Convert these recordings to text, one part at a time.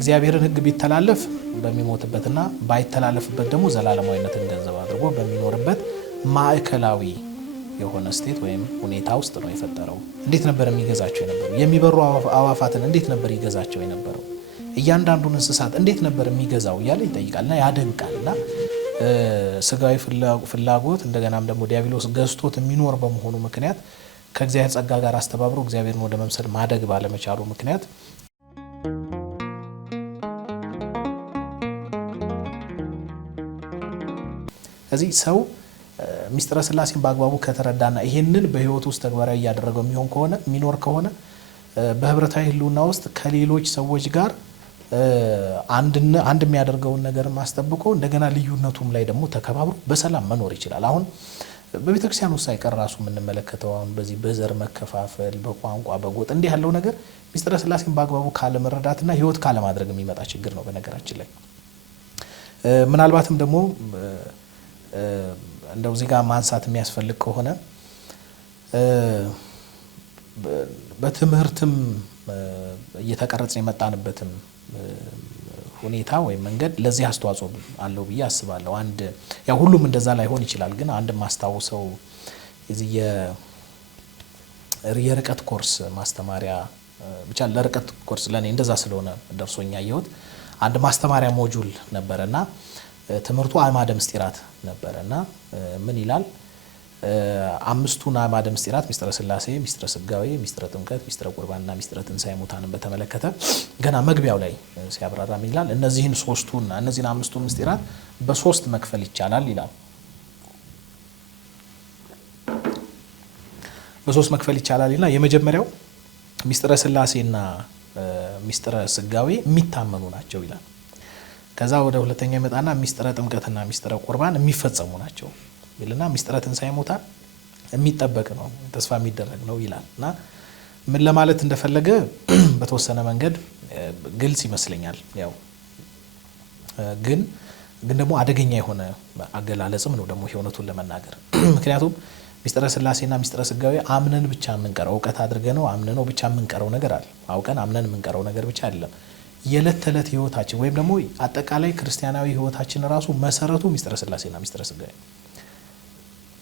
የእግዚአብሔርን ሕግ ቢተላለፍ በሚሞትበትና ባይተላለፍበት ደግሞ ዘላለማዊነትን ገንዘብ አድርጎ በሚኖርበት ማዕከላዊ የሆነ ስቴት ወይም ሁኔታ ውስጥ ነው የፈጠረው። እንዴት ነበር የሚገዛቸው የነበረው? የሚበሩ አዋፋትን እንዴት ነበር ይገዛቸው የነበረው? እያንዳንዱን እንስሳት እንዴት ነበር የሚገዛው እያለ ይጠይቃልና ያደንቃልና ስጋዊ ፍላጎት እንደገናም ደግሞ ዲያብሎስ ገዝቶት የሚኖር በመሆኑ ምክንያት ከእግዚአብሔር ጸጋ ጋር አስተባብሮ እግዚአብሔርን ወደ መምሰል ማደግ ባለመቻሉ ምክንያት እዚህ ሰው ሚስጥረ ሥላሴን በአግባቡ ከተረዳና ይሄንን በህይወት ውስጥ ተግባራዊ ያደረገው የሚኖር ከሆነ በህብረታዊ ህልውና ውስጥ ከሌሎች ሰዎች ጋር አንድ የሚያደርገውን ነገር ማስጠብቆ እንደገና ልዩነቱም ላይ ደግሞ ተከባብሮ በሰላም መኖር ይችላል። አሁን በቤተክርስቲያን ውስጥ ሳይቀር ራሱ የምንመለከተው አሁን በዚህ በዘር መከፋፈል፣ በቋንቋ፣ በጎጥ እንዲህ ያለው ነገር ሚስጥረ ሥላሴን በአግባቡ ካለመረዳትና ህይወት ካለማድረግ የሚመጣ ችግር ነው። በነገራችን ላይ ምናልባትም ደግሞ እንደው እዚህ ጋር ማንሳት የሚያስፈልግ ከሆነ በትምህርትም እየተቀረጽን የመጣንበትም ሁኔታ ወይም መንገድ ለዚህ አስተዋጽኦ አለው ብዬ አስባለሁ። ያው ሁሉም እንደዛ ላይሆን ይችላል፣ ግን አንድ ማስታውሰው እዚህ የርቀት ኮርስ ማስተማሪያ ብቻ ለርቀት ኮርስ ለኔ እንደዛ ስለሆነ ደርሶኛ ያየሁት አንድ ማስተማሪያ ሞጁል ነበረና ትምህርቱ አዕማደ ምስጢራት ነበረና ምን ይላል? አምስቱን አዕማደ ምስጢራት ሚስጥረ ሥላሴ፣ ሚስጥረ ሥጋዌ፣ ሚስጥረ ጥምቀት፣ ሚስጥረ ቁርባንና ሚስጥረ ትንሣኤ ሙታንን በተመለከተ ገና መግቢያው ላይ ሲያብራራ ምን ይላል? እነዚህን አምስቱን ምስጢራት በሶስት መክፈል ይቻላል ይላል። በሶስት መክፈል ይቻላልና የመጀመሪያው ሚስጥረ ሥላሴና ሚስጥረ ሥጋዌ የሚታመኑ ናቸው ይላል። ከዛ ወደ ሁለተኛ ይመጣና ሚስጥረ ጥምቀትና ሚስጥረ ቁርባን የሚፈጸሙ ናቸው ይልና ሚስጥረ ትንሣኤ ሙታን የሚጠበቅ ነው፣ ተስፋ የሚደረግ ነው ይላል። እና ምን ለማለት እንደፈለገ በተወሰነ መንገድ ግልጽ ይመስለኛል። ያው ግን ደግሞ አደገኛ የሆነ አገላለጽም ነው ደግሞ እውነቱን ለመናገር ምክንያቱም ሚስጥረ ሥላሴና ሚስጥረ ሥጋዌ አምነን ብቻ የምንቀረው እውቀት አድርገነው አምነነው ብቻ የምንቀረው ነገር አለ። አውቀን አምነን የምንቀረው ነገር ብቻ አይደለም። የዕለት ተዕለት ህይወታችን ወይም ደግሞ አጠቃላይ ክርስቲያናዊ ህይወታችን ራሱ መሰረቱ ሚስጥረ ሥላሴና ሚስጥረ ሥጋዌ።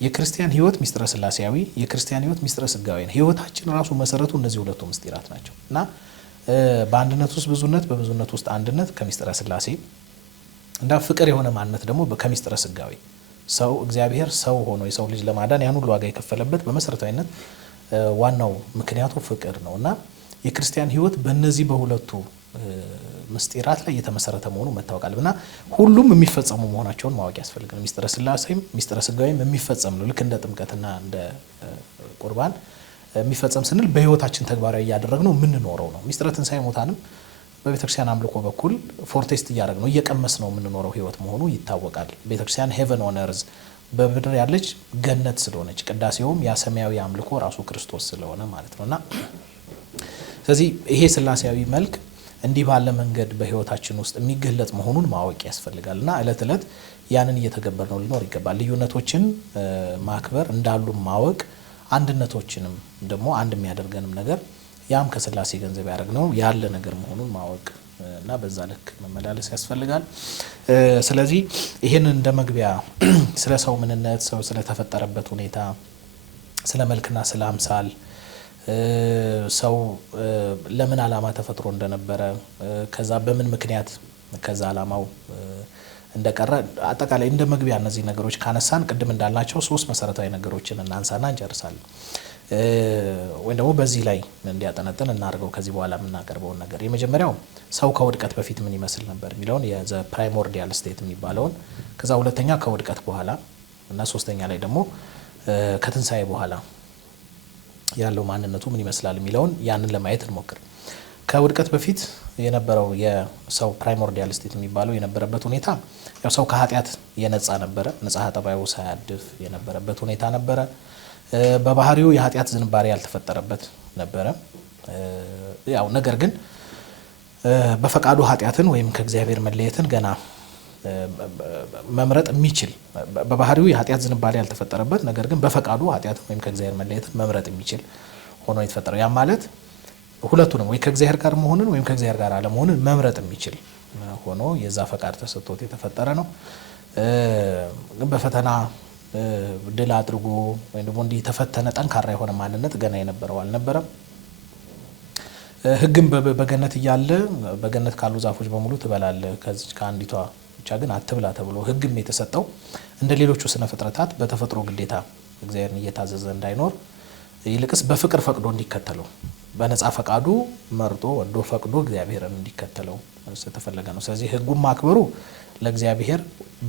የክርስቲያን ህይወት ሚስጥረ ሥላሴያዊ፣ የክርስቲያን ህይወት ሚስጥረ ሥጋዌ ነው። ህይወታችን ራሱ መሰረቱ እነዚህ ሁለቱ ምስጢራት ናቸው እና በአንድነት ውስጥ ብዙነት፣ በብዙነት ውስጥ አንድነት ከሚስጥረ ሥላሴ እንዳ ፍቅር የሆነ ማንነት ደግሞ ከሚስጥረ ሥጋዌ ሰው እግዚአብሔር ሰው ሆኖ የሰው ልጅ ለማዳን ያን ሁሉ ዋጋ የከፈለበት በመሰረታዊነት ዋናው ምክንያቱ ፍቅር ነው እና የክርስቲያን ህይወት በእነዚህ በሁለቱ ምስጢራት ላይ የተመሰረተ መሆኑ መታወቃል እና ሁሉም የሚፈጸሙ መሆናቸውን ማወቅ ያስፈልጋል። ሚስጥረ ሥላሴም ሚስጥረ ሥጋዌም የሚፈጸም ነው። ልክ እንደ ጥምቀትና እንደ ቁርባን የሚፈጸም ስንል በህይወታችን ተግባራዊ እያደረግነው የምንኖረው ነው። ሚስጥረ ትንሣኤ ሙታንም በቤተክርስቲያን አምልኮ በኩል ፎርቴስት እያደረግነው እየቀመስነው የምንኖረው ህይወት መሆኑ ይታወቃል። ቤተክርስቲያን ሄቨን ኦን እርዝ በምድር ያለች ገነት ስለሆነች ቅዳሴውም ያ ሰማያዊ አምልኮ ራሱ ክርስቶስ ስለሆነ ማለት ነውና ስለዚህ ይሄ ሥላሴያዊ መልክ እንዲህ ባለ መንገድ በህይወታችን ውስጥ የሚገለጽ መሆኑን ማወቅ ያስፈልጋልና እለት እለት ያንን እየተገበርነው ሊኖር ይገባል። ልዩነቶችን ማክበር እንዳሉ ማወቅ፣ አንድነቶችንም ደግሞ አንድ የሚያደርገንም ነገር ያም ከሥላሴ ገንዘብ ያደረግነው ያለ ነገር መሆኑን ማወቅ እና በዛ ልክ መመላለስ ያስፈልጋል። ስለዚህ ይሄንን እንደ መግቢያ ስለ ሰው ምንነት፣ ሰው ስለተፈጠረበት ሁኔታ፣ ስለ መልክና ስለ አምሳል ሰው ለምን ዓላማ ተፈጥሮ እንደነበረ ከዛ በምን ምክንያት ከዛ ዓላማው እንደቀረ አጠቃላይ እንደ መግቢያ እነዚህ ነገሮች ካነሳን ቅድም እንዳልናቸው ሶስት መሰረታዊ ነገሮችን እናንሳና እንጨርሳለን። ወይ ደግሞ በዚህ ላይ እንዲያጠነጥን እናድርገው ከዚህ በኋላ የምናቀርበውን ነገር። የመጀመሪያው ሰው ከውድቀት በፊት ምን ይመስል ነበር የሚለውን የዘ ፕራይሞርዲያል ስቴት የሚባለውን፣ ከዛ ሁለተኛ ከውድቀት በኋላ እና ሶስተኛ ላይ ደግሞ ከትንሣኤ በኋላ ያለው ማንነቱ ምን ይመስላል የሚለውን ያንን ለማየት እንሞክር። ከውድቀት በፊት የነበረው የሰው ፕራይሞርዲያል ስቴት የሚባለው የነበረበት ሁኔታ ያው ሰው ከኃጢአት የነጻ ነበረ፣ ንጽሐ ጠባዩ ሳያድፍ የነበረበት ሁኔታ ነበረ። በባህሪው የኃጢአት ዝንባሬ ያልተፈጠረበት ነበረ። ያው ነገር ግን በፈቃዱ ኃጢአትን ወይም ከእግዚአብሔር መለየትን ገና መምረጥ የሚችል በባህሪው የኃጢአት ዝንባሌ ያልተፈጠረበት ነገር ግን በፈቃዱ ኃጢአትን ወይም ከእግዚአብሔር መለየትን መምረጥ የሚችል ሆኖ የተፈጠረው። ያ ማለት ሁለቱንም ወይ ከእግዚአብሔር ጋር መሆንን ወይም ከእግዚአብሔር ጋር አለመሆንን መምረጥ የሚችል ሆኖ የዛ ፈቃድ ተሰጥቶት የተፈጠረ ነው። ግን በፈተና ድል አድርጎ ወይም ደግሞ እንዲህ ተፈተነ ጠንካራ የሆነ ማንነት ገና የነበረው አልነበረም። ሕግም በገነት እያለ በገነት ካሉ ዛፎች በሙሉ ትበላለህ ከዚች ከአንዲቷ ብቻ ግን አትብላ ተብሎ ሕግም የተሰጠው እንደ ሌሎቹ ስነ ፍጥረታት በተፈጥሮ ግዴታ እግዚአብሔርን እየታዘዘ እንዳይኖር ይልቅስ በፍቅር ፈቅዶ እንዲከተለው በነፃ ፈቃዱ መርጦ ወዶ ፈቅዶ እግዚአብሔርን እንዲከተለው ስለተፈለገ ነው። ስለዚህ ሕጉን ማክበሩ ለእግዚአብሔር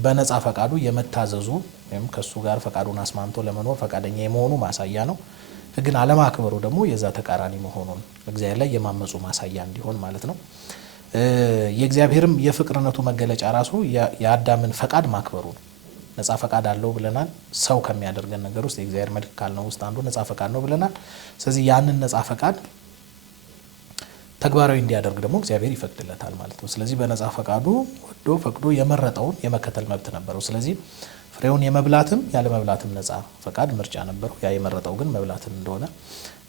በነፃ ፈቃዱ የመታዘዙ ወይም ከሱ ጋር ፈቃዱን አስማምቶ ለመኖር ፈቃደኛ የመሆኑ ማሳያ ነው። ሕግን አለማክበሩ ደግሞ የዛ ተቃራኒ መሆኑን እግዚአብሔር ላይ የማመፁ ማሳያ እንዲሆን ማለት ነው። የእግዚአብሔርም የፍቅርነቱ መገለጫ ራሱ የአዳምን ፈቃድ ማክበሩ ነው። ነፃ ፈቃድ አለው ብለናል። ሰው ከሚያደርገን ነገር ውስጥ የእግዚአብሔር መልክ ካልነው ውስጥ አንዱ ነፃ ፈቃድ ነው ብለናል። ስለዚህ ያንን ነፃ ፈቃድ ተግባራዊ እንዲያደርግ ደግሞ እግዚአብሔር ይፈቅድለታል ማለት ነው። ስለዚህ በነፃ ፈቃዱ ወዶ ፈቅዶ የመረጠውን የመከተል መብት ነበረው። ስለዚህ ፍሬውን የመብላትም ያለ መብላትም ነፃ ፈቃድ ምርጫ ነበረው። ያ የመረጠው ግን መብላትን እንደሆነ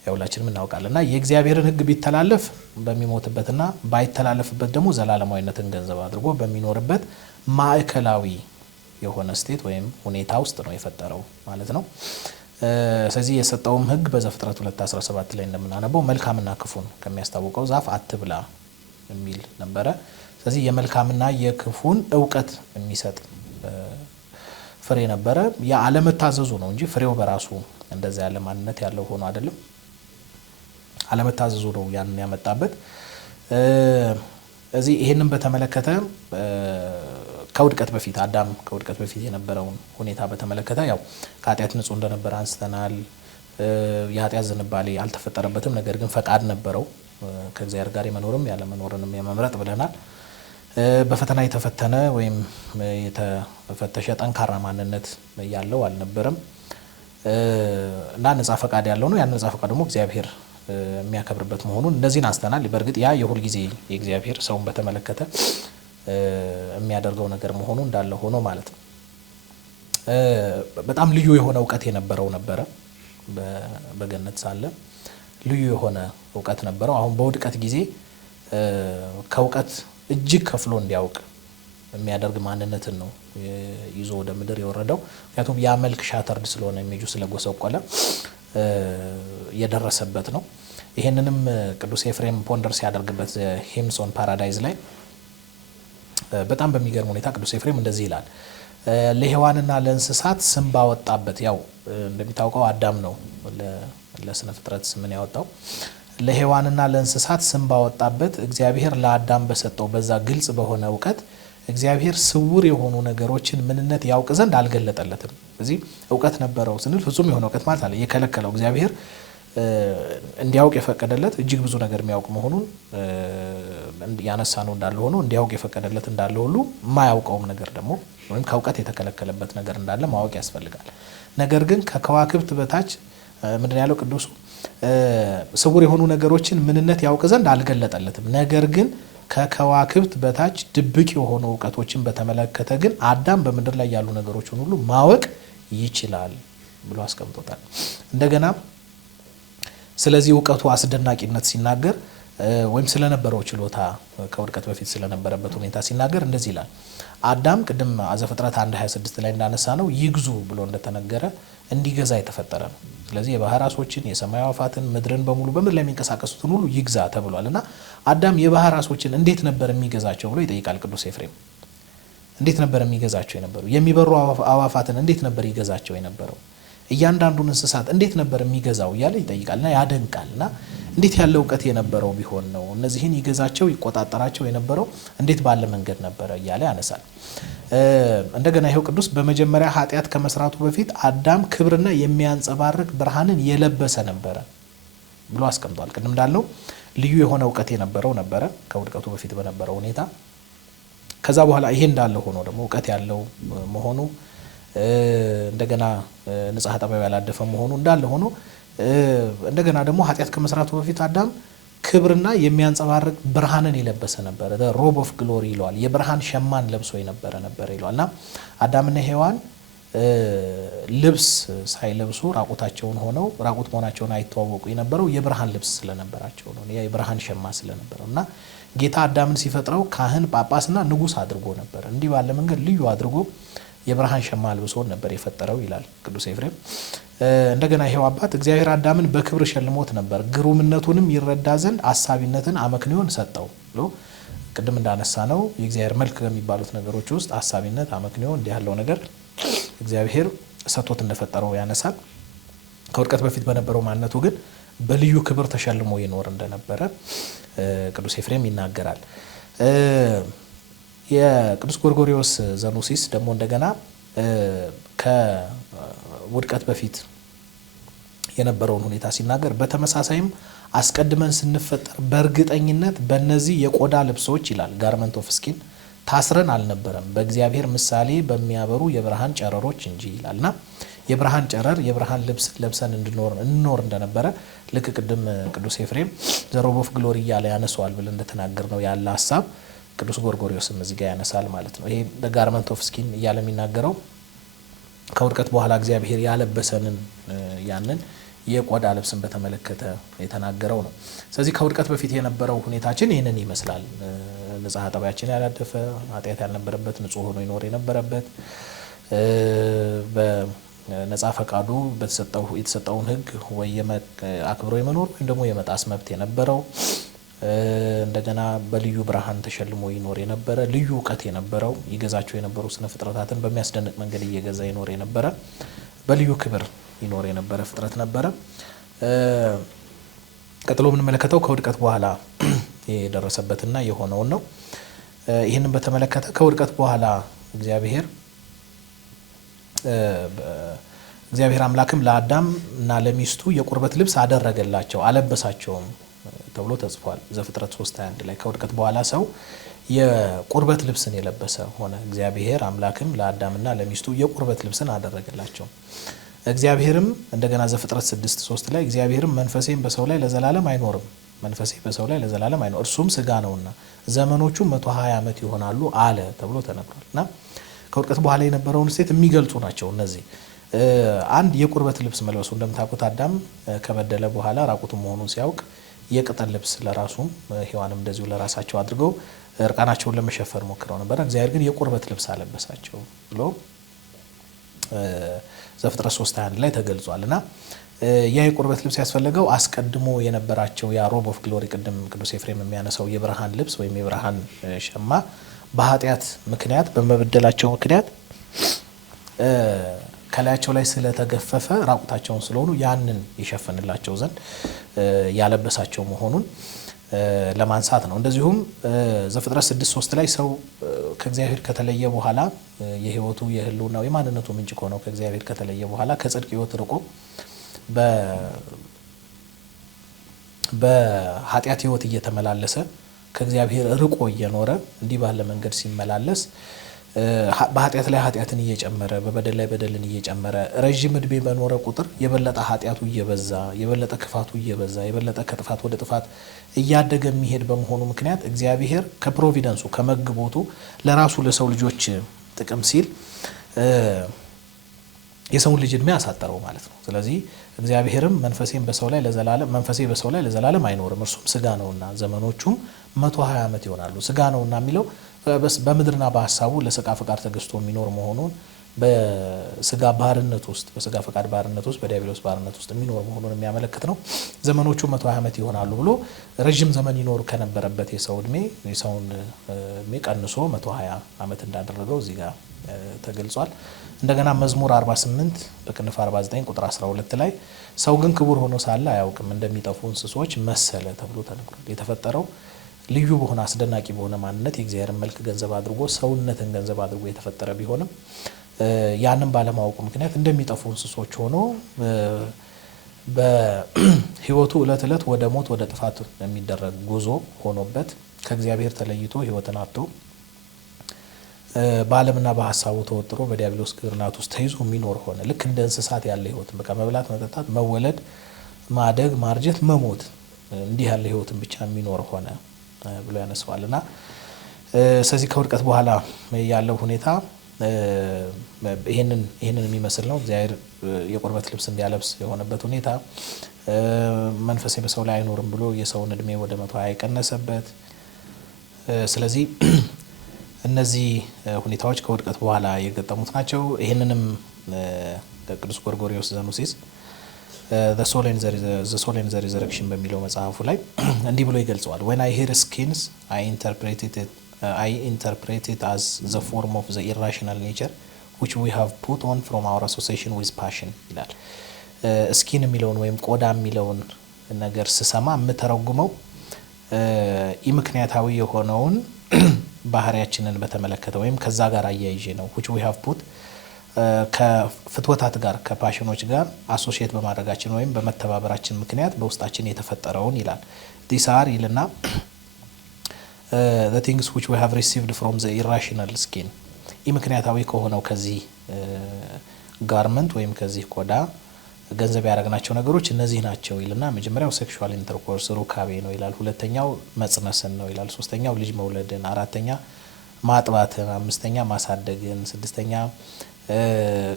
ሁላችንም እናውቃለን። እና የእግዚአብሔርን ሕግ ቢተላለፍ በሚሞትበትና ባይተላለፍበት ደግሞ ዘላለማዊነትን ገንዘብ አድርጎ በሚኖርበት ማዕከላዊ የሆነ ስቴት ወይም ሁኔታ ውስጥ ነው የፈጠረው ማለት ነው። ስለዚህ የሰጠውም ሕግ በዘፍጥረት 2:17 ላይ እንደምናነበው መልካምና ክፉን ከሚያስታውቀው ዛፍ አትብላ የሚል ነበረ። ስለዚህ የመልካምና የክፉን እውቀት የሚሰጥ ፍሬ ነበረ። አለመታዘዙ ነው እንጂ ፍሬው በራሱ እንደዛ ያለ ማንነት ያለው ሆኖ አይደለም። አለመታዘዙ ነው ያንን ያመጣበት። እዚህ ይሄንን በተመለከተ ከውድቀት በፊት አዳም ከውድቀት በፊት የነበረውን ሁኔታ በተመለከተ ያው ከኃጢአት ንጹህ እንደነበረ አንስተናል። የኃጢአት ዝንባሌ አልተፈጠረበትም፣ ነገር ግን ፈቃድ ነበረው ከእግዚአብሔር ጋር የመኖርም ያለ መኖርንም የመምረጥ ብለናል። በፈተና የተፈተነ ወይም የተፈተሸ ጠንካራ ማንነት ያለው አልነበረም እና ነፃ ፈቃድ ያለው ነው። ያን ነፃ ፈቃድ ደግሞ እግዚአብሔር የሚያከብርበት መሆኑን እነዚህን አንስተናል። በእርግጥ ያ የሁል ጊዜ የእግዚአብሔር ሰውን በተመለከተ የሚያደርገው ነገር መሆኑ እንዳለ ሆኖ ማለት ነው። በጣም ልዩ የሆነ እውቀት የነበረው ነበረ። በገነት ሳለ ልዩ የሆነ እውቀት ነበረው። አሁን በውድቀት ጊዜ ከእውቀት እጅግ ከፍሎ እንዲያውቅ የሚያደርግ ማንነትን ነው ይዞ ወደ ምድር የወረደው። ምክንያቱም ያ መልክ ሻተርድ ስለሆነ የሚጁ ስለጎሰቆለ የደረሰበት ነው። ይሄንንም ቅዱስ ኤፍሬም ፖንደር ሲያደርግበት ሂምስ ኦን ፓራዳይዝ ላይ በጣም በሚገርም ሁኔታ ቅዱስ ኤፍሬም እንደዚህ ይላል። ለሔዋንና ለእንስሳት ስም ባወጣበት፣ ያው እንደሚታወቀው አዳም ነው ለስነ ፍጥረት ስምን ያወጣው። ለሔዋንና ለእንስሳት ስም ባወጣበት እግዚአብሔር ለአዳም በሰጠው በዛ ግልጽ በሆነ እውቀት እግዚአብሔር ስውር የሆኑ ነገሮችን ምንነት ያውቅ ዘንድ አልገለጠለትም። እዚህ እውቀት ነበረው ስንል ፍጹም የሆነ እውቀት ማለት አለ። የከለከለው እግዚአብሔር እንዲያውቅ የፈቀደለት እጅግ ብዙ ነገር የሚያውቅ መሆኑን ያነሳ ነው እንዳለ ሆኖ እንዲያውቅ የፈቀደለት እንዳለ ሁሉ የማያውቀውም ነገር ደግሞ ወይም ከእውቀት የተከለከለበት ነገር እንዳለ ማወቅ ያስፈልጋል። ነገር ግን ከከዋክብት በታች ምንድን ያለው ቅዱሱ ስውር የሆኑ ነገሮችን ምንነት ያውቅ ዘንድ አልገለጠለትም። ነገር ግን ከከዋክብት በታች ድብቅ የሆኑ እውቀቶችን በተመለከተ ግን አዳም በምድር ላይ ያሉ ነገሮችን ሁሉ ማወቅ ይችላል ብሎ አስቀምጦታል። እንደገና ስለዚህ እውቀቱ አስደናቂነት ሲናገር ወይም ስለነበረው ችሎታ ከውድቀት በፊት ስለነበረበት ሁኔታ ሲናገር እንደዚህ ይላል። አዳም ቅድም ዘፍጥረት 1:26 ላይ እንዳነሳ ነው ይግዙ ብሎ እንደተነገረ እንዲገዛ የተፈጠረ ነው። ስለዚህ የባህር ዓሦችን፣ የሰማይ አዕዋፋትን፣ ምድርን በሙሉ በምድር ላይ የሚንቀሳቀሱትን ሁሉ ይግዛ ተብሏል እና አዳም የባህር ዓሦችን እንዴት ነበር የሚገዛቸው ብሎ ይጠይቃል ቅዱስ ኤፍሬም። እንዴት ነበር የሚገዛቸው የነበረው? የሚበሩ አዕዋፋትን እንዴት ነበር ይገዛቸው የነበረው? እያንዳንዱን እንስሳት እንዴት ነበር የሚገዛው እያለ ይጠይቃልና ያደንቃልና እንዴት ያለ እውቀት የነበረው ቢሆን ነው እነዚህን ይገዛቸው ይቆጣጠራቸው የነበረው እንዴት ባለ መንገድ ነበረ እያለ ያነሳል። እንደገና ይሄው ቅዱስ በመጀመሪያ ኃጢአት ከመስራቱ በፊት አዳም ክብርና የሚያንጸባርቅ ብርሃንን የለበሰ ነበረ ብሎ አስቀምጧል። ቅድም እንዳልነው ልዩ የሆነ እውቀት የነበረው ነበረ ከውድቀቱ በፊት በነበረው ሁኔታ። ከዛ በኋላ ይሄ እንዳለ ሆኖ ደግሞ እውቀት ያለው መሆኑ እንደገና ንጽሐ ጠባዩ ያላደፈ መሆኑ እንዳለ ሆኖ እንደገና ደግሞ ኃጢአት ከመስራቱ በፊት አዳም ክብርና የሚያንጸባርቅ ብርሃንን የለበሰ ነበረ። ሮብ ኦፍ ግሎሪ ይለዋል። የብርሃን ሸማን ለብሶ የነበረ ይለዋል እና አዳምና ሔዋን ልብስ ሳይለብሱ ራቁታቸውን ሆነው ራቁት መሆናቸውን አይተዋወቁ የነበረው የብርሃን ልብስ ስለነበራቸው ነው። ያ የብርሃን ሸማ ስለነበረው እና ጌታ አዳምን ሲፈጥረው ካህን ጳጳስና ንጉሥ አድርጎ ነበር። እንዲህ ባለ መንገድ ልዩ አድርጎ የብርሃን ሸማ ልብሶን ነበር የፈጠረው ይላል ቅዱስ ኤፍሬም። እንደገና ይሄው አባት እግዚአብሔር አዳምን በክብር ሸልሞት ነበር፣ ግሩምነቱንም ይረዳ ዘንድ አሳቢነትን አመክንዮን ሰጠው ብሎ ቅድም እንዳነሳ ነው የእግዚአብሔር መልክ ከሚባሉት ነገሮች ውስጥ አሳቢነት፣ አመክንዮ እንዲህ ያለው ነገር እግዚአብሔር ሰጥቶት እንደፈጠረው ያነሳል። ከውድቀት በፊት በነበረው ማንነቱ ግን በልዩ ክብር ተሸልሞ ይኖር እንደነበረ ቅዱስ ኤፍሬም ይናገራል። የቅዱስ ጎርጎርዮስ ዘኑሲስ ደግሞ እንደገና ከውድቀት በፊት የነበረውን ሁኔታ ሲናገር በተመሳሳይም አስቀድመን ስንፈጠር በእርግጠኝነት በእነዚህ የቆዳ ልብሶች ይላል ጋርመንት ኦፍ ስኪን ታስረን አልነበረም፣ በእግዚአብሔር ምሳሌ በሚያበሩ የብርሃን ጨረሮች እንጂ ይላልና የብርሃን ጨረር የብርሃን ልብስ ለብሰን እንኖር እንደነበረ ልክ ቅድም ቅዱስ ኤፍሬም ዘሮብ ኦፍ ግሎሪ እያለ ያነሰዋል ብለን እንደተናገር ነው ያለ ሀሳብ ቅዱስ ጎርጎርዮስም እዚህ ጋር ያነሳል ማለት ነው። ይሄ ጋርመንት ኦፍ ስኪን እያለ የሚናገረው ከውድቀት በኋላ እግዚአብሔር ያለበሰንን ያንን የቆዳ ልብስን በተመለከተ የተናገረው ነው። ስለዚህ ከውድቀት በፊት የነበረው ሁኔታችን ይህንን ይመስላል። ንጽሐ ጠባያችን ያላደፈ ኃጢአት ያልነበረበት ንጹሕ ሆኖ ይኖር የነበረበት በነጻ ፈቃዱ የተሰጠውን ሕግ ወይ አክብሮ የመኖር ወይም ደግሞ የመጣስ መብት የነበረው እንደገና በልዩ ብርሃን ተሸልሞ ይኖር የነበረ ልዩ እውቀት የነበረው ይገዛቸው የነበሩ ስነ ፍጥረታትን በሚያስደንቅ መንገድ እየገዛ ይኖር የነበረ በልዩ ክብር ይኖር የነበረ ፍጥረት ነበረ። ቀጥሎ የምንመለከተው ከውድቀት በኋላ የደረሰበትና የሆነውን ነው። ይህንን በተመለከተ ከውድቀት በኋላ እግዚአብሔር አምላክም ለአዳም እና ለሚስቱ የቁርበት ልብስ አደረገላቸው አለበሳቸውም ተብሎ ተጽፏል። ዘፍጥረት 3:21 ላይ ከውድቀት በኋላ ሰው የቁርበት ልብስን የለበሰ ሆነ። እግዚአብሔር አምላክም ለአዳምና ለሚስቱ የቁርበት ልብስን አደረገላቸው። እግዚአብሔርም እንደገና ዘፍጥረት 6:3 ላይ እግዚአብሔርም መንፈሴም በሰው ላይ ለዘላለም አይኖርም፣ መንፈሴ በሰው ላይ ለዘላለም አይኖር እርሱም ስጋ ነውና ዘመኖቹ 120 ዓመት ይሆናሉ አለ ተብሎ ተነግሯል። እና ከውድቀት በኋላ የነበረውን ስቴት የሚገልጹ ናቸው እነዚህ። አንድ የቁርበት ልብስ መልበሱ እንደምታውቁት አዳም ከበደለ በኋላ ራቁቱ መሆኑን ሲያውቅ የቅጠል ልብስ ለራሱም ሔዋንም እንደዚሁ ለራሳቸው አድርገው እርቃናቸውን ለመሸፈን ሞክረው ነበር። እግዚአብሔር ግን የቁርበት ልብስ አለበሳቸው ብሎ ዘፍጥረት 3:21 ላይ ተገልጿል። እና ያ የቁርበት ልብስ ያስፈለገው አስቀድሞ የነበራቸው ያ ሮብ ኦፍ ግሎሪ ቅድም ቅዱስ ኤፍሬም የሚያነሳው የብርሃን ልብስ ወይም የብርሃን ሸማ በኃጢአት ምክንያት በመበደላቸው ምክንያት ከላያቸው ላይ ስለተገፈፈ ራቁታቸውን ስለሆኑ ያንን ይሸፍንላቸው ዘንድ ያለበሳቸው መሆኑን ለማንሳት ነው። እንደዚሁም ዘፍጥረት 6:3 ላይ ሰው ከእግዚአብሔር ከተለየ በኋላ የሕይወቱ የህልውናው የማንነቱ ምንጭ ሆነው ከእግዚአብሔር ከተለየ በኋላ ከጽድቅ ሕይወት ርቆ በኃጢአት ሕይወት እየተመላለሰ ከእግዚአብሔር ርቆ እየኖረ እንዲህ ባለ መንገድ ሲመላለስ በኃጢአት ላይ ኃጢአትን እየጨመረ በበደል ላይ በደልን እየጨመረ ረዥም እድሜ በኖረ ቁጥር የበለጠ ኃጢአቱ እየበዛ የበለጠ ክፋቱ እየበዛ የበለጠ ከጥፋት ወደ ጥፋት እያደገ የሚሄድ በመሆኑ ምክንያት እግዚአብሔር ከፕሮቪደንሱ ከመግቦቱ ለራሱ ለሰው ልጆች ጥቅም ሲል የሰውን ልጅ እድሜ አሳጠረው ማለት ነው። ስለዚህ እግዚአብሔርም መንፈሴ በሰው ላይ ለዘላለም አይኖርም እርሱም ስጋ ነውና ዘመኖቹም 120 ዓመት ይሆናሉ። ስጋ ነውና የሚለው በምድርና በሀሳቡ ለስጋ ፈቃድ ተገዝቶ የሚኖር መሆኑን በስጋ ባርነት ውስጥ በስጋ ፈቃድ ባርነት ውስጥ በዲያብሎስ ባርነት ውስጥ የሚኖር መሆኑን የሚያመለክት ነው። ዘመኖቹ 120 ዓመት ይሆናሉ ብሎ ረጅም ዘመን ይኖር ከነበረበት የሰው እድሜ የሰውን እድሜ ቀንሶ 120 ዓመት እንዳደረገው እዚህ ጋር ተገልጿል። እንደገና መዝሙር 48 በቅንፍ 49 ቁጥር 12 ላይ ሰው ግን ክቡር ሆኖ ሳለ አያውቅም እንደሚጠፉ እንስሶች መሰለ ተብሎ ተነግሯል። የተፈጠረው ልዩ በሆነ አስደናቂ በሆነ ማንነት የእግዚአብሔርን መልክ ገንዘብ አድርጎ ሰውነትን ገንዘብ አድርጎ የተፈጠረ ቢሆንም ያንን ባለማወቁ ምክንያት እንደሚጠፉ እንስሶች ሆኖ በሕይወቱ ዕለት ዕለት ወደ ሞት ወደ ጥፋት የሚደረግ ጉዞ ሆኖበት ከእግዚአብሔር ተለይቶ ሕይወትን አጥቶ በዓለምና በሀሳቡ ተወጥሮ በዲያብሎስ ግርናት ውስጥ ተይዞ የሚኖር ሆነ። ልክ እንደ እንስሳት ያለ ሕይወት በቃ መብላት፣ መጠጣት፣ መወለድ፣ ማደግ፣ ማርጀት፣ መሞት እንዲህ ያለ ሕይወትን ብቻ የሚኖር ሆነ ብሎ ያነሳዋል። እና ስለዚህ ከውድቀት በኋላ ያለው ሁኔታ ይሄንን የሚመስል ነው። እግዚአብሔር የቁርበት ልብስ እንዲያለብስ የሆነበት ሁኔታ መንፈሴ በሰው ላይ አይኖርም ብሎ የሰውን እድሜ ወደ 120 የቀነሰበት። ስለዚህ እነዚህ ሁኔታዎች ከውድቀት በኋላ የገጠሙት ናቸው። ይህንንም ቅዱስ ጎርጎርዮስ ዘኑሲስ ዘ ሶል ኤንድ ዘ ሪዘረክሽን በሚለው መጽሐፉ ላይ እንዲህ ብሎ ይገልጸዋል። when I hear skins I interpret it as the form of the irrational nature which we have put on from our association with passion ይላል። ስኪን የሚለውን ወይም ቆዳ የሚለውን ነገር ስሰማ የምተረጉመው ኢምክንያታዊ የሆነውን ባህሪያችንን በተመለከተ ወይም ከዛ ጋር አያይዤ ነው። which we have put ከፍትወታት ጋር ከፓሽኖች ጋር አሶሺየት በማድረጋችን ወይም በመተባበራችን ምክንያት በውስጣችን የተፈጠረውን ይላል። these are ይልና the things which we have received from the irrational skin ኢምክንያታዊ ከሆነው ከዚህ ጋርመንት ወይም ከዚህ ቆዳ ገንዘብ ያደረግናቸው ነገሮች እነዚህ ናቸው ይልና መጀመሪያው ሴክሹዋል ኢንተርኮርስ ሩካቤ ነው ይላል። ሁለተኛው መጽነስን ነው ይላል። ሶስተኛው ልጅ መውለድን፣ አራተኛ ማጥባትን፣ አምስተኛ ማሳደግን፣ ስድስተኛ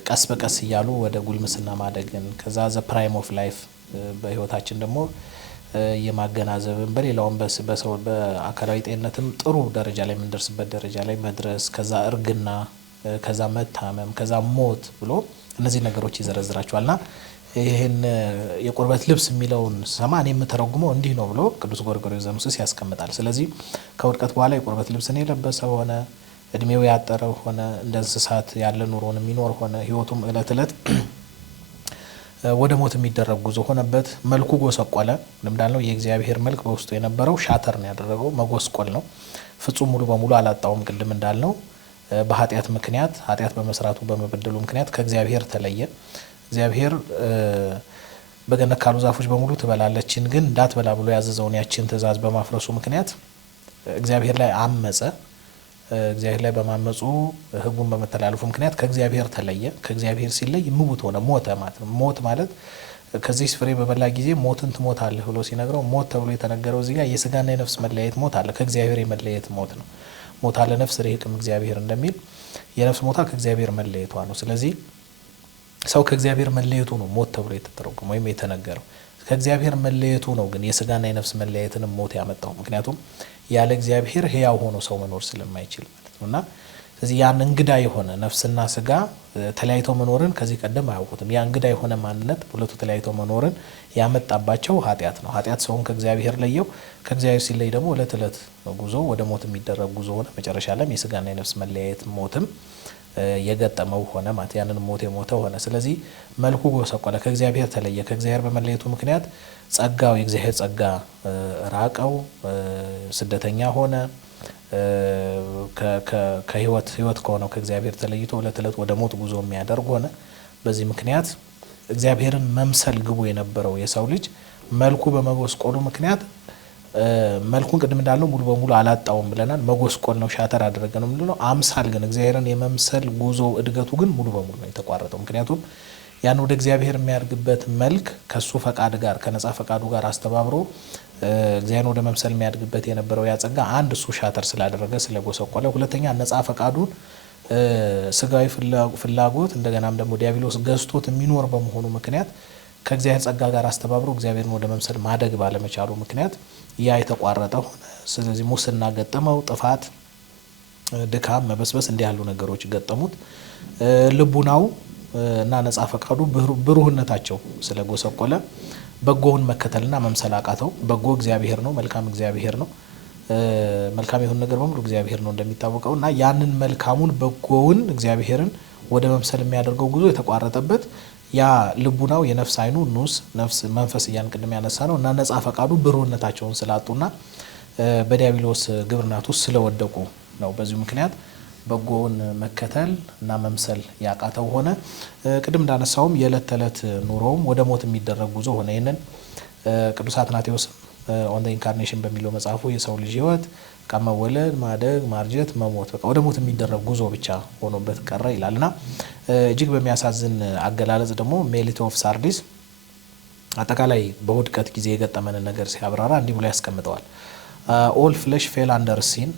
ቀስ በቀስ እያሉ ወደ ጉልምስና ማደግን፣ ከዛ ዘ ፕራይም ኦፍ ላይፍ በህይወታችን ደግሞ የማገናዘብን በሌላውም በሰው በአካላዊ ጤንነትም ጥሩ ደረጃ ላይ የምንደርስበት ደረጃ ላይ መድረስ፣ ከዛ እርግና፣ ከዛ መታመም፣ ከዛ ሞት ብሎ እነዚህ ነገሮች ይዘረዝራቸዋልና ይህን የቁርበት ልብስ የሚለውን ሰማ እኔ የምተረጉመው እንዲህ ነው ብሎ ቅዱስ ጎርጎርዮስ ዘኑሲስ ያስቀምጣል። ስለዚህ ከውድቀት በኋላ የቁርበት ልብስን የለበሰ ሆነ፣ እድሜው ያጠረ ሆነ፣ እንደ እንስሳት ያለ ኑሮን የሚኖር ሆነ፣ ህይወቱም እለት እለት ወደ ሞት የሚደረግ ጉዞ ሆነበት፣ መልኩ ጎሰቆለ። እንዳልነው የእግዚአብሔር መልክ በውስጡ የነበረው ሻተር ነው ያደረገው፣ መጎስቆል ነው። ፍጹም ሙሉ በሙሉ አላጣውም። ቅድም እንዳልነው በኃጢአት ምክንያት ኃጢአት በመስራቱ በመበደሉ ምክንያት ከእግዚአብሔር ተለየ። እግዚአብሔር በገነት ካሉ ዛፎች በሙሉ ትበላለችን ግን እንዳትበላ ብሎ ያዘዘውን ያችን ትእዛዝ በማፍረሱ ምክንያት እግዚአብሔር ላይ አመፀ። እግዚአብሔር ላይ በማመፁ ህጉን በመተላለፉ ምክንያት ከእግዚአብሔር ተለየ። ከእግዚአብሔር ሲለይ ምውት ሆነ፣ ሞተ ማለት ነው። ሞት ማለት ከዚህ ፍሬ በበላ ጊዜ ሞትን ትሞታለህ ብሎ ሲነግረው ሞት ተብሎ የተነገረው እዚህ ጋር የስጋና የነፍስ መለያየት ሞት አለ። ከእግዚአብሔር የመለየት ሞት ነው። ሞት አለ ነፍስ ርሂቅም እግዚአብሔር እንደሚል የነፍስ ሞታ ከእግዚአብሔር መለየቷ ነው። ስለዚህ ሰው ከእግዚአብሔር መለየቱ ነው ሞት ተብሎ የተተረጎመው ወይም የተነገረው። ከእግዚአብሔር መለየቱ ነው ግን የስጋና የነፍስ መለያየትንም ሞት ያመጣው። ምክንያቱም ያለ እግዚአብሔር ሕያው ሆኖ ሰው መኖር ስለማይችል ማለት ነውና ስለዚህ ያን እንግዳ የሆነ ነፍስና ስጋ ተለያይተው መኖርን ከዚህ ቀደም አያውቁትም። ያ እንግዳ የሆነ ማንነት ሁለቱ ተለያይተው መኖርን ያመጣባቸው ኃጢአት ነው። ኃጢአት ሰውን ከእግዚአብሔር ለየው። ከእግዚአብሔር ሲለይ ደግሞ እለት እለት ጉዞ ወደ ሞት የሚደረግ ጉዞ ሆነ። መጨረሻ ላይ የስጋና የነፍስ መለያየት ሞትም የገጠመው ሆነ ማለት ያንን ሞት የሞተ ሆነ። ስለዚህ መልኩ ጎሰቆለ፣ ከእግዚአብሔር ተለየ። ከእግዚአብሔር በመለየቱ ምክንያት ጸጋው የእግዚአብሔር ጸጋ ራቀው፣ ስደተኛ ሆነ። ከህይወት ከሆነው ከእግዚአብሔር ተለይቶ እለት እለት ወደ ሞት ጉዞ የሚያደርግ ሆነ። በዚህ ምክንያት እግዚአብሔርን መምሰል ግቡ የነበረው የሰው ልጅ መልኩ በመጎስቆሉ ምክንያት መልኩን ቅድም እንዳለው ሙሉ በሙሉ አላጣውም ብለናል። መጎስቆል ነው፣ ሻተር አደረገ ነው ምንድነው። አምሳል ግን እግዚአብሔርን የመምሰል ጉዞ እድገቱ ግን ሙሉ በሙሉ ነው የተቋረጠው። ምክንያቱም ያን ወደ እግዚአብሔር የሚያድግበት መልክ ከሱ ፈቃድ ጋር ከነጻ ፈቃዱ ጋር አስተባብሮ እግዚአብሔርን ወደ መምሰል የሚያድግበት የነበረው ያ ጸጋ አንድ እሱ ሻተር ስላደረገ ስለጎሰቆለ፣ ሁለተኛ ነጻ ፈቃዱን ስጋዊ ፍላጎት እንደገናም ደግሞ ዲያብሎስ ገዝቶት የሚኖር በመሆኑ ምክንያት ከእግዚአብሔር ጸጋ ጋር አስተባብሮ እግዚአብሔርን ወደ መምሰል ማደግ ባለመቻሉ ምክንያት ያ የተቋረጠ ሆነ። ስለዚህ ሙስና ገጠመው፣ ጥፋት፣ ድካም፣ መበስበስ እንዲህ ያሉ ነገሮች ገጠሙት። ልቡናው እና ነጻ ፈቃዱ ብሩህነታቸው ስለጎሰቆለ በጎውን መከተልና መምሰል አቃተው። በጎ እግዚአብሔር ነው፣ መልካም እግዚአብሔር ነው። መልካም የሆነ ነገር በሙሉ እግዚአብሔር ነው እንደሚታወቀው እና ያንን መልካሙን በጎውን እግዚአብሔርን ወደ መምሰል የሚያደርገው ጉዞ የተቋረጠበት ያ ልቡናው የነፍስ አይኑ ኑስ ነፍስ መንፈስ እያን ቅድም ያነሳ ነው እና ነጻ ፈቃዱ ብሩህነታቸውን ስላጡና በዲያብሎስ ግብርናት ውስጥ ስለወደቁ ነው። በዚህ ምክንያት በጎውን መከተል እና መምሰል ያቃተው ሆነ። ቅድም እንዳነሳውም የዕለት ተዕለት ኑሮውም ወደ ሞት የሚደረግ ጉዞ ሆነ። ይህንን ቅዱስ አትናቴዎስ ኦን ዘ ኢንካርኔሽን በሚለው መጽሐፉ የሰው ልጅ ህይወት መወለድ፣ ማደግ፣ ማርጀት፣ መሞት በቃ ወደ ሞት የሚደረግ ጉዞ ብቻ ሆኖበት ቀረ ይላልና እጅግ በሚያሳዝን አገላለጽ ደግሞ ሜሊቶ ኦፍ ሳርዲስ አጠቃላይ በውድቀት ጊዜ የገጠመንን ነገር ሲያብራራ እንዲህ ብሎ ያስቀምጠዋል። ኦል ፍሌሽ ፌል አንደር ሲን፣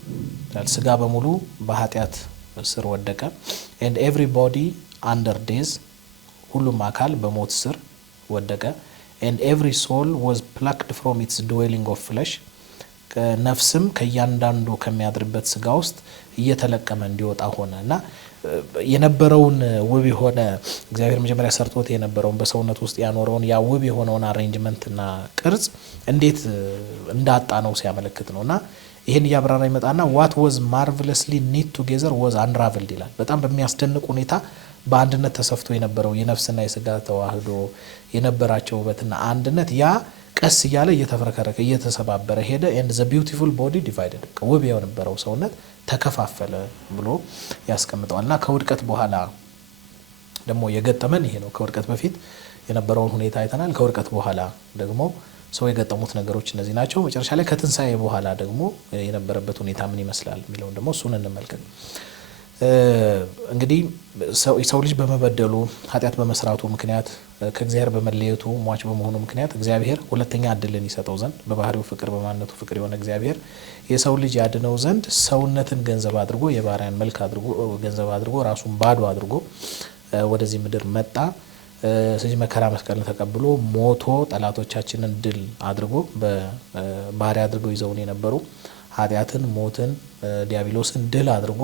ስጋ በሙሉ በኃጢአት ስር ወደቀ። and everybody under death ሁሉም አካል በሞት ስር ወደቀ። and every soul was plucked from its dwelling of flesh ነፍስም ከእያንዳንዱ ከሚያድርበት ስጋ ውስጥ እየተለቀመ እንዲወጣ ሆነና የነበረውን ውብ የሆነ እግዚአብሔር መጀመሪያ ሰርቶት የነበረውን በሰውነት ውስጥ ያኖረውን ያ ውብ የሆነውን አሬንጅመንትና ቅርጽ እንዴት እንዳጣ ነው ሲያመለክት ነውና ይሄን ያብራራ ይመጣና what was marvelously knit together was unraveled ይላል። በጣም በሚያስደንቅ ሁኔታ በአንድነት ተሰፍቶ የነበረው የነፍስና የስጋ ተዋህዶ የነበራቸው ውበትና አንድነት ያ ቀስ እያለ እየተፈረከረከ እየተሰባበረ ሄደ። and the beautiful body divided ውብ የነበረው ሰውነት ተከፋፈለ ብሎ ያስቀምጠዋልና ከውድቀት በኋላ ደግሞ የገጠመን ይሄ ነው። ከውድቀት በፊት የነበረውን ሁኔታ አይተናል። ከውድቀት በኋላ ደግሞ ሰው የገጠሙት ነገሮች እነዚህ ናቸው። መጨረሻ ላይ ከትንሳኤ በኋላ ደግሞ የነበረበት ሁኔታ ምን ይመስላል የሚለውን ደግሞ እሱን እንመልከት። እንግዲህ ሰው ልጅ በመበደሉ ኃጢአት በመስራቱ ምክንያት ከእግዚአብሔር በመለየቱ ሟች በመሆኑ ምክንያት እግዚአብሔር ሁለተኛ እድልን ይሰጠው ዘንድ በባህሪው ፍቅር በማንነቱ ፍቅር የሆነ እግዚአብሔር የሰው ልጅ ያድነው ዘንድ ሰውነትን ገንዘብ አድርጎ የባሪያን መልክ አድርጎ ገንዘብ አድርጎ ራሱን ባዶ አድርጎ ወደዚህ ምድር መጣ። ስለዚህ መከራ መስቀልን ተቀብሎ ሞቶ ጠላቶቻችንን ድል አድርጎ በባሪያ አድርገው ይዘውን የነበሩ ኃጢአትን፣ ሞትን፣ ዲያብሎስን ድል አድርጎ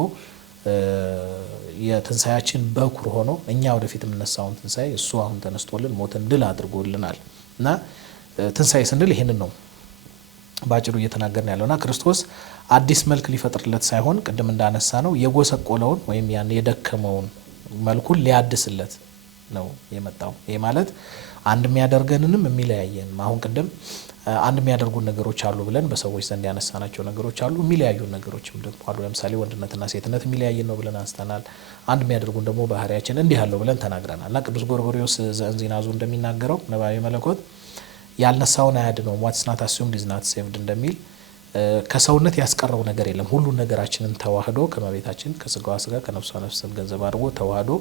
የትንሳኤያችን በኩር ሆኖ እኛ ወደፊት የምነሳውን ትንሳኤ እሱ አሁን ተነስቶልን ሞትን ድል አድርጎልናል እና ትንሳኤ ስንል ይሄንን ነው ባጭሩ እየተናገርን ያለውና ክርስቶስ አዲስ መልክ ሊፈጥርለት ሳይሆን ቅድም እንዳነሳ ነው የጎሰቆለውን ወይም ያን የደከመውን መልኩን ሊያድስለት ነው የመጣው። ይሄ ማለት አንድ የሚያደርገንንም የሚለያየን አሁን ቅድም አንድ የሚያደርጉን ነገሮች አሉ ብለን በሰዎች ዘንድ ያነሳናቸው ነገሮች አሉ። የሚለያዩን ነገሮችም ደግሞ አሉ። ለምሳሌ ወንድነትና ሴትነት የሚለያየን ነው ብለን አንስተናል። አንድ የሚያደርጉን ደግሞ ባህሪያችን እንዲህ ያለው ብለን ተናግረናል። እና ቅዱስ ጎርጎርዮስ ዘእንዚናዙ እንደሚናገረው ነባቤ መለኮት ያልነሳውን አያድነውም ዋትስ ናት አስዩምድ ኢዝ ናት ሴቭድ እንደሚል ከሰውነት ያስቀረው ነገር የለም። ሁሉን ነገራችንን ተዋህዶ ከመቤታችን ከስጋዋ ስጋ ከነፍሷ ነፍስን ገንዘብ አድርጎ ተዋህዶ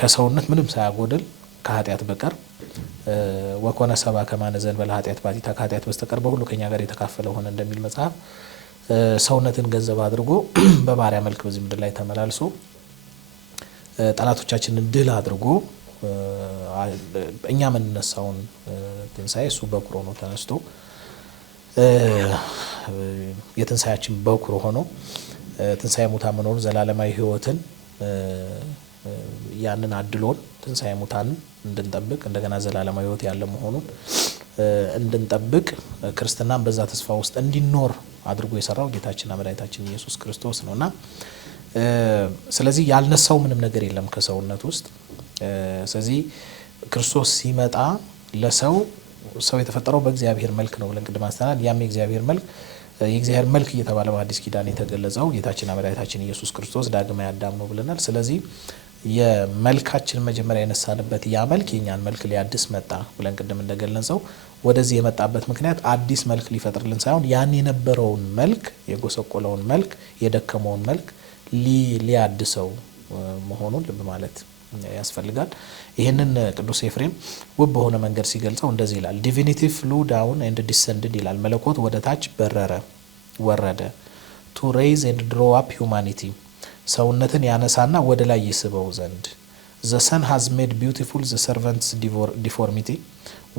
ከሰውነት ምንም ሳያጎድል ከኃጢአት በቀር ወኮነ ሰባ ከማነዘን በላ ኃጢአት ባቲታ ከኃጢአት በስተቀር በሁሉ ከኛ ጋር የተካፈለ ሆነ እንደሚል መጽሐፍ ሰውነትን ገንዘብ አድርጎ በባሪያ መልክ በዚህ ምድር ላይ ተመላልሶ ጠላቶቻችንን ድል አድርጎ እኛ የምንነሳውን ትንሳኤ እሱ በኩር ሆኖ ተነስቶ የትንሳኤያችን በኩር ሆኖ ትንሳኤ ሙታን መኖሩን ዘላለማዊ ሕይወትን ያንን አድሎን ትንሳኤ ሙታንን እንድንጠብቅ እንደገና ዘላለማዊ ሕይወት ያለ መሆኑን እንድንጠብቅ ክርስትናን በዛ ተስፋ ውስጥ እንዲኖር አድርጎ የሰራው ጌታችንና መድኃኒታችን ኢየሱስ ክርስቶስ ነውና ስለዚህ ያልነሳው ምንም ነገር የለም ከሰውነት ውስጥ። ስለዚህ ክርስቶስ ሲመጣ ለሰው የተፈጠረው በእግዚአብሔር መልክ ነው ብለን ቅድም አንስተናል። ያም የእግዚአብሔር መልክ እየተባለ በአዲስ ኪዳን የተገለጸው ጌታችንና መድኃኒታችን ኢየሱስ ክርስቶስ ዳግማዊ አዳም ነው ብለናል። ስለዚህ የመልካችን መጀመሪያ የነሳንበት ያ መልክ የኛን መልክ ሊያድስ መጣ ብለን ቅድም እንደገለጸው ወደዚህ የመጣበት ምክንያት አዲስ መልክ ሊፈጥርልን ሳይሆን ያን የነበረውን መልክ የጎሰቆለውን መልክ የደከመውን መልክ ሊያድሰው መሆኑን ልብ ማለት ያስፈልጋል። ይህንን ቅዱስ ኤፍሬም ውብ በሆነ መንገድ ሲገልጸው እንደዚህ ይላል። ዲቪኒቲ ፍሉ ዳውን ኤንድ ዲሰንድድ ይላል። መለኮት ወደ ታች በረረ ወረደ። ቱ ሬይዝ ኤንድ ድሮ አፕ ሁማኒቲ ሰውነትን ያነሳና ወደ ላይ ይስበው ዘንድ። ዘ ሰን ሃዝ ሜድ ቢዩቲፉል ዘ ሰርቨንትስ ዲፎርሚቲ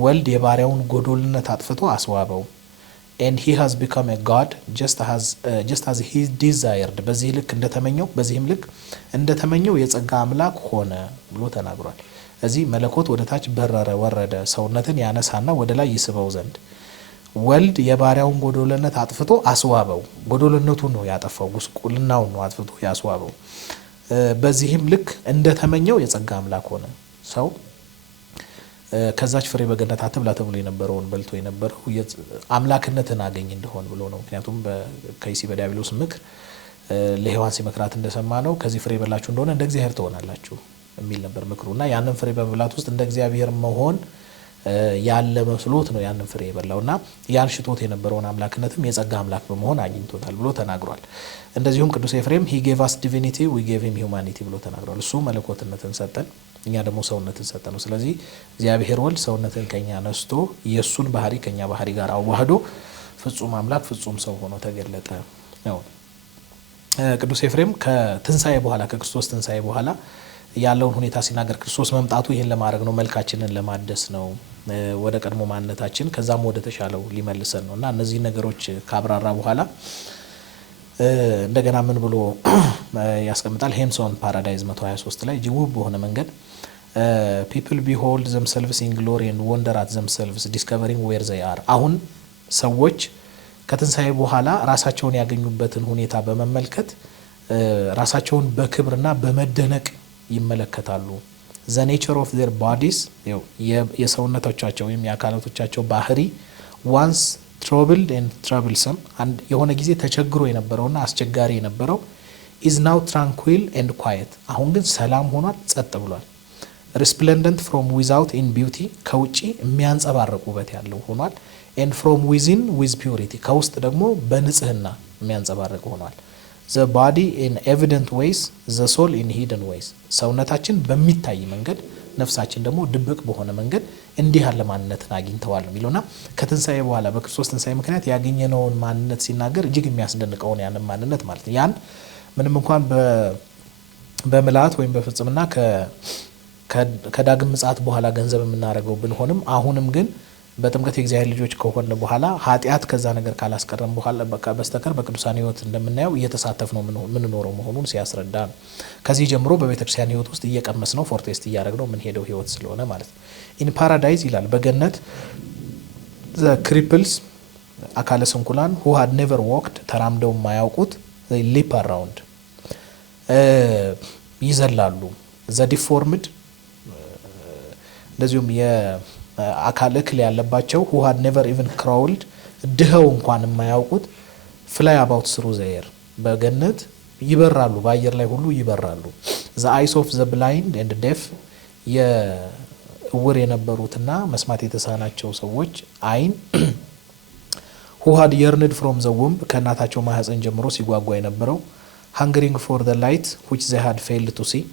ወልድ የባሪያውን ጎዶልነት አጥፍቶ አስዋበው። and he has become a god just as he desired በዚህ ልክ እንደተመኘው በዚህም ልክ እንደተመኘው የጸጋ አምላክ ሆነ ብሎ ተናግሯል። እዚህ መለኮት ወደ ታች በረረ ወረደ ሰውነትን ያነሳና ወደ ላይ ይስበው ዘንድ ወልድ የባሪያውን ጎዶልነት አጥፍቶ አስዋበው። ጎዶልነቱን ነው ያጠፋው፣ ጉስቁልናውን ነው አጥፍቶ ያስዋበው። በዚህም ልክ እንደተመኘው የጸጋ አምላክ ሆነ። ሰው ከዛች ፍሬ በገነት አትብላ ተብሎ የነበረውን በልቶ የነበረው አምላክነትን አገኝ እንደሆን ብሎ ነው። ምክንያቱም በከይሲ በዲያብሎስ ምክር ለሔዋን ሲመክራት እንደሰማ ነው ከዚህ ፍሬ በላችሁ እንደሆነ እንደ እግዚአብሔር ትሆናላችሁ የሚል ነበር ምክሩና ያንን ፍሬ በመብላት ውስጥ እንደ እግዚአብሔር መሆን ያለ መስሎት ነው ያንን ፍሬ የበላውና ያን ሽቶት የነበረውን አምላክነትም የጸጋ አምላክ በመሆን አግኝቶታል ብሎ ተናግሯል። እንደዚሁም ቅዱስ ኤፍሬም he gave us divinity we gave him humanity ብሎ ተናግሯል። እሱ መለኮትነትን ሰጠን፣ እኛ ደግሞ ሰውነትን ሰጠን ነው። ስለዚህ እግዚአብሔር ወልድ ሰውነትን ከኛ ነስቶ የሱን ባህሪ ከኛ ባህሪ ጋር አዋህዶ ፍጹም አምላክ ፍጹም ሰው ሆኖ ተገለጠ ነው። ቅዱስ ኤፍሬም ከትንሳኤ በኋላ ከክርስቶስ ትንሳኤ በኋላ ያለውን ሁኔታ ሲናገር ክርስቶስ መምጣቱ ይሄን ለማድረግ ነው፣ መልካችንን ለማደስ ነው፣ ወደ ቀድሞ ማንነታችን ከዛም ወደ ተሻለው ሊመልሰን ነው እና እነዚህ ነገሮች ካብራራ በኋላ እንደገና ምን ብሎ ያስቀምጣል? ሄምስ ኦን ፓራዳይዝ 123 ላይ እጅግ ውብ በሆነ መንገድ people behold themselves in glory and wonder at themselves discovering where they are። አሁን ሰዎች ከትንሳኤ በኋላ ራሳቸውን ያገኙበትን ሁኔታ በመመልከት ራሳቸውን በክብርና በመደነቅ ይመለከታሉ። the nature of their bodies የሰውነቶቻቸው ወይም የአካላቶቻቸው ባህሪ once troubled and troublesome and የሆነ ጊዜ ተቸግሮ የነበረውና አስቸጋሪ የነበረው is now tranquil and quiet አሁን ግን ሰላም ሆኗል፣ ጸጥ ብሏል። resplendent from without in beauty ከውጪ የሚያንጸባርቅ ውበት ያለው ሆኗል። and from within with purity ከውስጥ ደግሞ በንጽህና የሚያንጸባርቅ ሆኗል። the body in evident ways the soul in hidden ways ሰውነታችን በሚታይ መንገድ ነፍሳችን ደግሞ ድብቅ በሆነ መንገድ እንዲህ ያለ ማንነትን አግኝተዋል የሚለውና ከትንሳኤ በኋላ በክርስቶስ ትንሳኤ ምክንያት ያገኘነውን ማንነት ሲናገር እጅግ የሚያስደንቀውን ያንን ማንነት ማለት ነው። ያን ምንም እንኳን በምልአት ወይም በፍጽምና ከዳግም ምጽአት በኋላ ገንዘብ የምናደርገው ብንሆንም አሁንም ግን በጥምቀት የእግዚአብሔር ልጆች ከሆነ በኋላ ኃጢአት ከዛ ነገር ካላስቀረም በኋላ በስተቀር በቅዱሳን ሕይወት እንደምናየው እየተሳተፍ ነው ምንኖረው መሆኑን ሲያስረዳ ነው። ከዚህ ጀምሮ በቤተክርስቲያን ሕይወት ውስጥ እየቀመስ ነው ፎርቴስት እያደረግነው ምን ሄደው ሕይወት ስለሆነ ማለት ነው። ኢን ፓራዳይዝ ይላል በገነት ዘ ክሪፕልስ አካለ ስንኩላን who had never walked ተራምደው የማያውቁት they leap around ይዘላሉ። ዘ ዲፎርምድ እንደዚሁም የአካል እክል ያለባቸው who had never even crawled ድኸው እንኳን የማያውቁት fly about through the air በገነት ይበራሉ፣ በአየር ላይ ሁሉ ይበራሉ። the eyes of the blind and deaf የእውር የነበሩትና መስማት የተሳናቸው ሰዎች አይን who had yearned from the womb ከእናታቸው ማህፀን ጀምሮ ሲጓጓ የነበረው hungering for the light which they had failed to see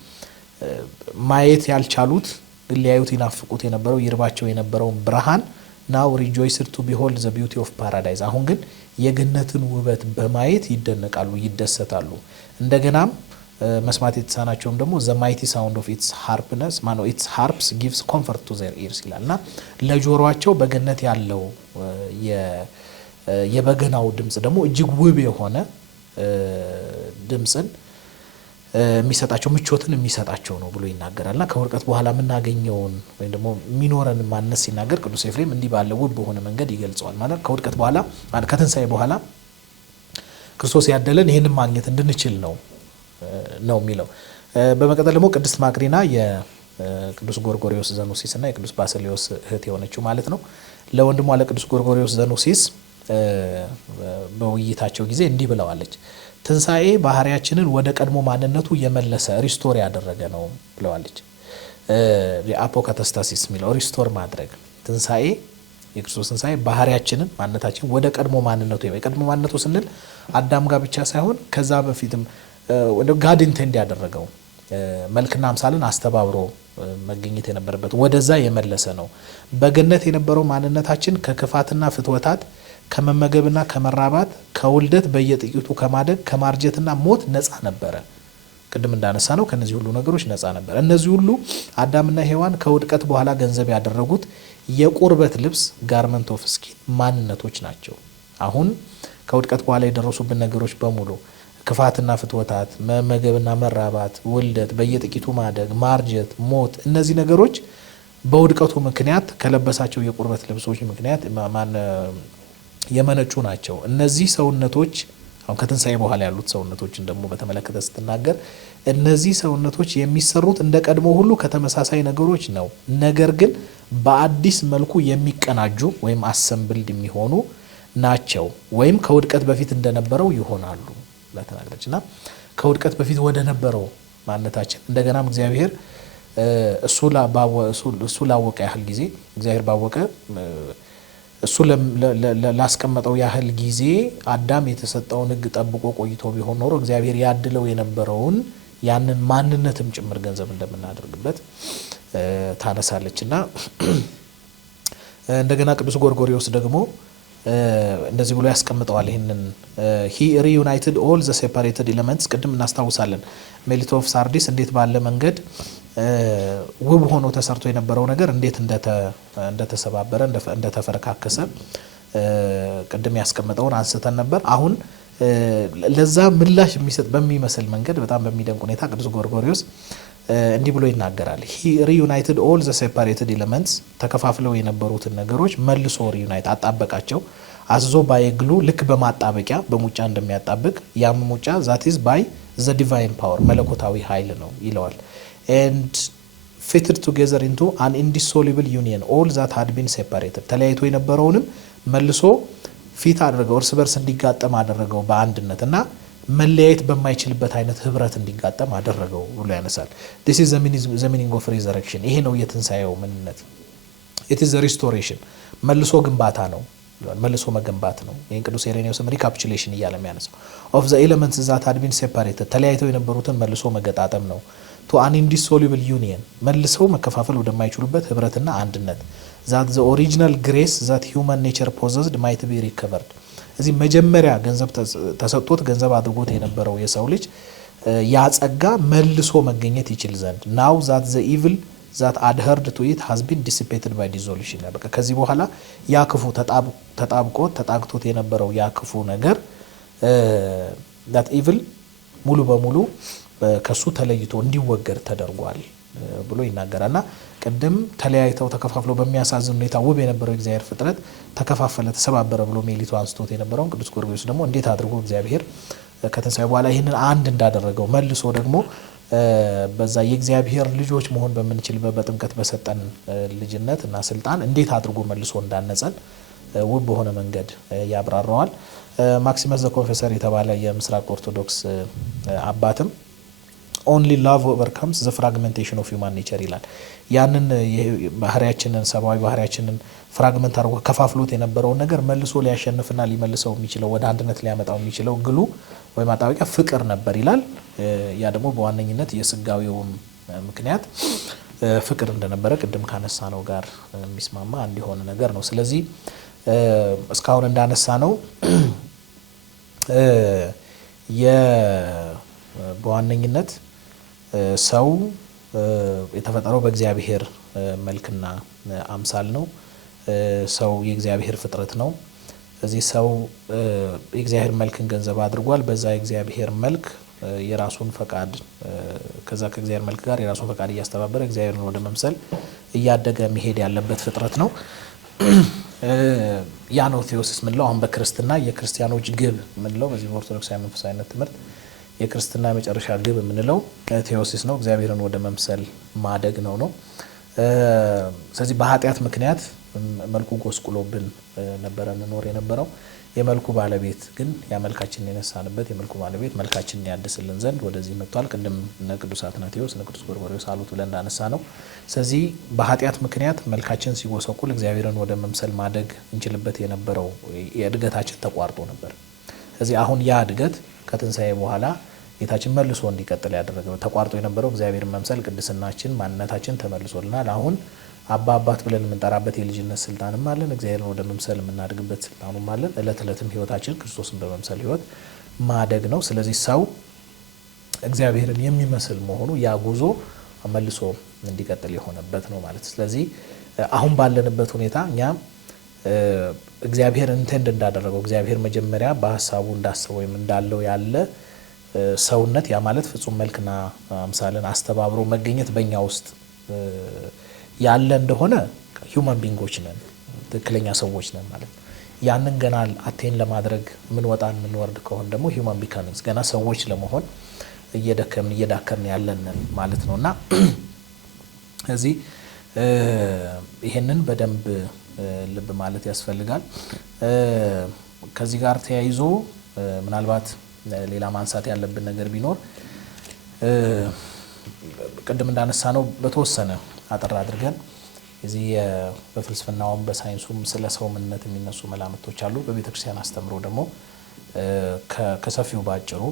ማየት ያልቻሉት ሊያዩት ይናፍቁት የነበረው ይርባቸው የነበረው ብርሃን now rejoiced to behold the beauty of paradise አሁን ግን የገነትን ውበት በማየት ይደነቃሉ፣ ይደሰታሉ። እንደገናም መስማት የተሳናቸውም ደግሞ the mighty sound of its harpness its harps gives comfort to their ears ይላልና ለጆሮአቸው በገነት ያለው የበገናው ድምጽ ደግሞ እጅግ ውብ የሆነ ድምጽን የሚሰጣቸው ምቾትን የሚሰጣቸው ነው ብሎ ይናገራልና ከውድቀት በኋላ የምናገኘውን ወይም ደግሞ የሚኖረን ማንነት ሲናገር ቅዱስ ኤፍሬም እንዲህ ባለ ውብ በሆነ መንገድ ይገልጸዋል። ማለት ከውድቀት በኋላ ከትንሳኤ በኋላ ክርስቶስ ያደለን ይህንን ማግኘት እንድንችል ነው የሚለው። በመቀጠል ደግሞ ቅድስት ማክሪና የቅዱስ ጎርጎሪዮስ ዘኑሲስ እና የቅዱስ ባስልዮስ እህት የሆነችው ማለት ነው ለወንድሟ ለቅዱስ ጎርጎሪዮስ ዘኑሲስ በውይይታቸው ጊዜ እንዲህ ብለዋለች። ትንሳኤ ባህሪያችንን ወደ ቀድሞ ማንነቱ የመለሰ ሪስቶር ያደረገ ነው ብለዋለች። የአፖካታስታሲስ የሚለው ሪስቶር ማድረግ ትንሳኤ የክርስቶስ ትንሳኤ ባህሪያችንን ማንነታችን ወደ ቀድሞ ማንነቱ የቀድሞ ማንነቱ ስንል አዳም ጋር ብቻ ሳይሆን ከዛ በፊትም ወደ ጋድ ኢንቴንድ ያደረገው መልክና አምሳልን አስተባብሮ መገኘት የነበረበት ወደዛ የመለሰ ነው። በገነት የነበረው ማንነታችን ከክፋትና ፍትወታት ከመመገብና ከመራባት ከውልደት በየጥቂቱ ከማደግ ከማርጀትና ሞት ነፃ ነበረ። ቅድም እንዳነሳ ነው ከነዚህ ሁሉ ነገሮች ነፃ ነበረ። እነዚህ ሁሉ አዳምና ሔዋን ከውድቀት በኋላ ገንዘብ ያደረጉት የቁርበት ልብስ ጋርመንት ኦፍ ስኪን ማንነቶች ናቸው። አሁን ከውድቀት በኋላ የደረሱብን ነገሮች በሙሉ ክፋትና ፍትወታት፣ መመገብና መራባት፣ ውልደት፣ በየጥቂቱ ማደግ፣ ማርጀት፣ ሞት እነዚህ ነገሮች በውድቀቱ ምክንያት ከለበሳቸው የቁርበት ልብሶች ምክንያት የመነጩ ናቸው። እነዚህ ሰውነቶች አሁን ከትንሳኤ በኋላ ያሉት ሰውነቶችን ደግሞ በተመለከተ ስትናገር እነዚህ ሰውነቶች የሚሰሩት እንደ ቀድሞ ሁሉ ከተመሳሳይ ነገሮች ነው፣ ነገር ግን በአዲስ መልኩ የሚቀናጁ ወይም አሰምብልድ የሚሆኑ ናቸው ወይም ከውድቀት በፊት እንደነበረው ይሆናሉ ለተናገረችና ከውድቀት በፊት ወደ ነበረው ማንነታችን እንደገናም እግዚአብሔር እሱ ላወቀ ያህል ጊዜ እግዚአብሔር ባወቀ እሱ ላስቀመጠው ያህል ጊዜ አዳም የተሰጠውን ሕግ ጠብቆ ቆይቶ ቢሆን ኖሮ እግዚአብሔር ያድለው የነበረውን ያንን ማንነትም ጭምር ገንዘብ እንደምናደርግበት ታነሳለችና እንደገና ቅዱስ ጎርጎሪዮስ ደግሞ እንደዚህ ብሎ ያስቀምጠዋል። ይሄንን he reunited all the separated elements ቅድም እናስታውሳለን ሜሊቶ ኦፍ ሳርዲስ እንዴት ባለ መንገድ ውብ ሆኖ ተሰርቶ የነበረው ነገር እንዴት እንደተሰባበረ እንደተፈረካከሰ ቅድም ያስቀምጠውን አንስተን ነበር። አሁን ለዛ ምላሽ የሚሰጥ በሚመስል መንገድ በጣም በሚደንቅ ሁኔታ ቅዱስ ጎርጎርዮስ እንዲህ ብሎ ይናገራል። he reunited all the separated elements ተከፋፍለው የነበሩትን ነገሮች መልሶ reunite አጣበቃቸው አዝዞ ባይግሉ ልክ በማጣበቂያ በሙጫ እንደሚያጣብቅ ያም ሙጫ that is by the divine power መለኮታዊ ኃይል ነው ይለዋል። and fitted together into an indissoluble union all that had been separated ተለያይቶ የነበረውንም መልሶ ፊት አደረገው እርስ በርስ እንዲጋጠም አደረገው በአንድነት እና መለያየት በማይችልበት አይነት ህብረት እንዲጋጠም አደረገው ብሎ ያነሳል። this is the meaning of resurrection ይሄ ነው የትንሳኤው ምንነት። it is the restoration መልሶ ግንባታ ነው መልሶ መገንባት ነው። ይሄን ቅዱስ ኢሬኔዎስም ሪካፒቹሌሽን እያለ የሚያነሳው of the elements that had been separated ተለያይተው የነበሩትን መልሶ መገጣጠም ነው። to an indissoluble union መልሰው መከፋፈል ወደማይችሉበት ህብረትና አንድነት that the original grace that human nature possessed might be recovered እዚህ መጀመሪያ ገንዘብ ተሰጥቶት ገንዘብ አድርጎት የነበረው የሰው ልጅ ያጸጋ መልሶ መገኘት ይችል ዘንድ now that the evil that adhered to it has been dissipated by dissolution በቃ ከዚህ በኋላ ያ ክፉ ተጣብቆት የነበረው ያ ክፉ ነገር that evil ሙሉ በሙሉ ከሱ ተለይቶ እንዲወገድ ተደርጓል ብሎ ይናገራልና ቀደም ተለያይተው ተከፋፍለው በሚያሳዝን ሁኔታ ውብ የነበረው እግዚአብሔር ፍጥረት ተከፋፈለ ተሰባበረ ብሎ ሜሊቶ አንስቶት የነበረው ቅዱስ ጎርጎርዮስ ደግሞ እንዴት አድርጎ እግዚአብሔር ከተንሳኤ በኋላ ይሄንን አንድ እንዳደረገው መልሶ ደግሞ በዛ የእግዚአብሔር ልጆች መሆን በመንችልበት በጥምቀት በሰጠን ልጅነት እና ስልጣን እንዴት አድርጎ መልሶ እንዳነጸን ውብ በሆነ መንገድ ያብራራዋል። ማክሲመስ ዘ ኮንፌሰር የተባለ የምስራቅ ኦርቶዶክስ አባትም only love overcomes the fragmentation of human nature ይላል። ያንን ባህሪያችንን ሰብአዊ ባህሪያችንን ፍራግመንት አድርጎ ከፋፍሎት የነበረውን ነገር መልሶ ሊያሸንፍና ሊመልሰው የሚችለው ወደ አንድነት ሊያመጣው የሚችለው ግሉ ወይ ማጣበቂያ ፍቅር ነበር ይላል። ያ ደግሞ በዋነኝነት የስጋዊው ምክንያት ፍቅር እንደነበረ ቅድም ካነሳ ነው ጋር የሚስማማ እንዲሆነ ነገር ነው። ስለዚህ እስካሁን እንዳነሳ ነው በዋነኝነት ሰው የተፈጠረው በእግዚአብሔር መልክና አምሳል ነው። ሰው የእግዚአብሔር ፍጥረት ነው። እዚህ ሰው የእግዚአብሔር መልክን ገንዘብ አድርጓል። በዛ የእግዚአብሔር መልክ የራሱን ፈቃድ ከዛ ከእግዚአብሔር መልክ ጋር የራሱን ፈቃድ እያስተባበረ እግዚአብሔርን ወደ መምሰል እያደገ መሄድ ያለበት ፍጥረት ነው። ያ ነው ቴዎሲስ ምንለው። አሁን በክርስትና የክርስቲያኖች ግብ ምንለው በዚህ በኦርቶዶክሳዊ መንፈሳዊነት ትምህርት የክርስትና መጨረሻ ግብ ምንለው ቴዎሲስ ነው። እግዚአብሔርን ወደ መምሰል ማደግ ነው። ስለዚህ በኃጢአት ምክንያት መልኩ ጎስቁሎብን ነበረ እንኖር የነበረው። የመልኩ ባለቤት ግን ያመልካችንን የነሳንበት የመልኩ ባለቤት መልካችንን ያድስልን ዘንድ ወደዚህ መጥቷል። ቅድም እነ ቅዱስ አትናቴዎስ እነ ቅዱስ ጎርጎርዮስ አሉት ብለን እንዳነሳ ነው። ስለዚህ በኃጢአት ምክንያት መልካችን ሲጎሰቁል እግዚአብሔርን ወደ መምሰል ማደግ እንችልበት የነበረው የእድገታችን ተቋርጦ ነበር። ስለዚህ አሁን ያ እድገት ከትንሳኤ በኋላ ጌታችን መልሶ እንዲቀጥል ያደረገው ተቋርጦ የነበረው እግዚአብሔርን መምሰል ቅድስናችን ማንነታችን ተመልሶልናል። አሁን አባት ብለን የምንጠራበት የልጅነት ስልጣንም አለን። እግዚአብሔርን ወደ መምሰል የምናድግበት ስልጣኑም አለን። እለት እለትም ህይወታችን ክርስቶስን በመምሰል ህይወት ማደግ ነው። ስለዚህ ሰው እግዚአብሔርን የሚመስል መሆኑ ያ ጉዞ መልሶ እንዲቀጥል የሆነበት ነው ማለት። ስለዚህ አሁን ባለንበት ሁኔታ እኛ እግዚአብሔር ኢንቴንድ እንዳደረገው እግዚአብሔር መጀመሪያ በሐሳቡ እንዳሰበው ወይም እንዳለው ያለ ሰውነት ያ ማለት ፍጹም መልክና አምሳልን አስተባብሮ መገኘት በእኛ ውስጥ ያለ እንደሆነ ሂውማን ቢንጎች ነን፣ ትክክለኛ ሰዎች ነን ማለት ነው። ያንን ገና አቴን ለማድረግ ምን ወጣን ምን ወርድ ከሆነ ደግሞ ሂውማን ቢካሚንግስ ገና ሰዎች ለመሆን እየዳከርን ያለን ማለት ነውና እዚህ ይሄንን በደንብ ልብ ማለት ያስፈልጋል። ከዚህ ጋር ተያይዞ ምናልባት ሌላ ማንሳት ያለብን ነገር ቢኖር ቅድም እንዳነሳ ነው በተወሰነ አጠር አድርገን እዚህ በፍልስፍናውም በሳይንሱም ስለ ሰው ምንነት የሚነሱ መላምቶች አሉ። በቤተክርስቲያን አስተምሮ ደግሞ ከሰፊው ባጭሩ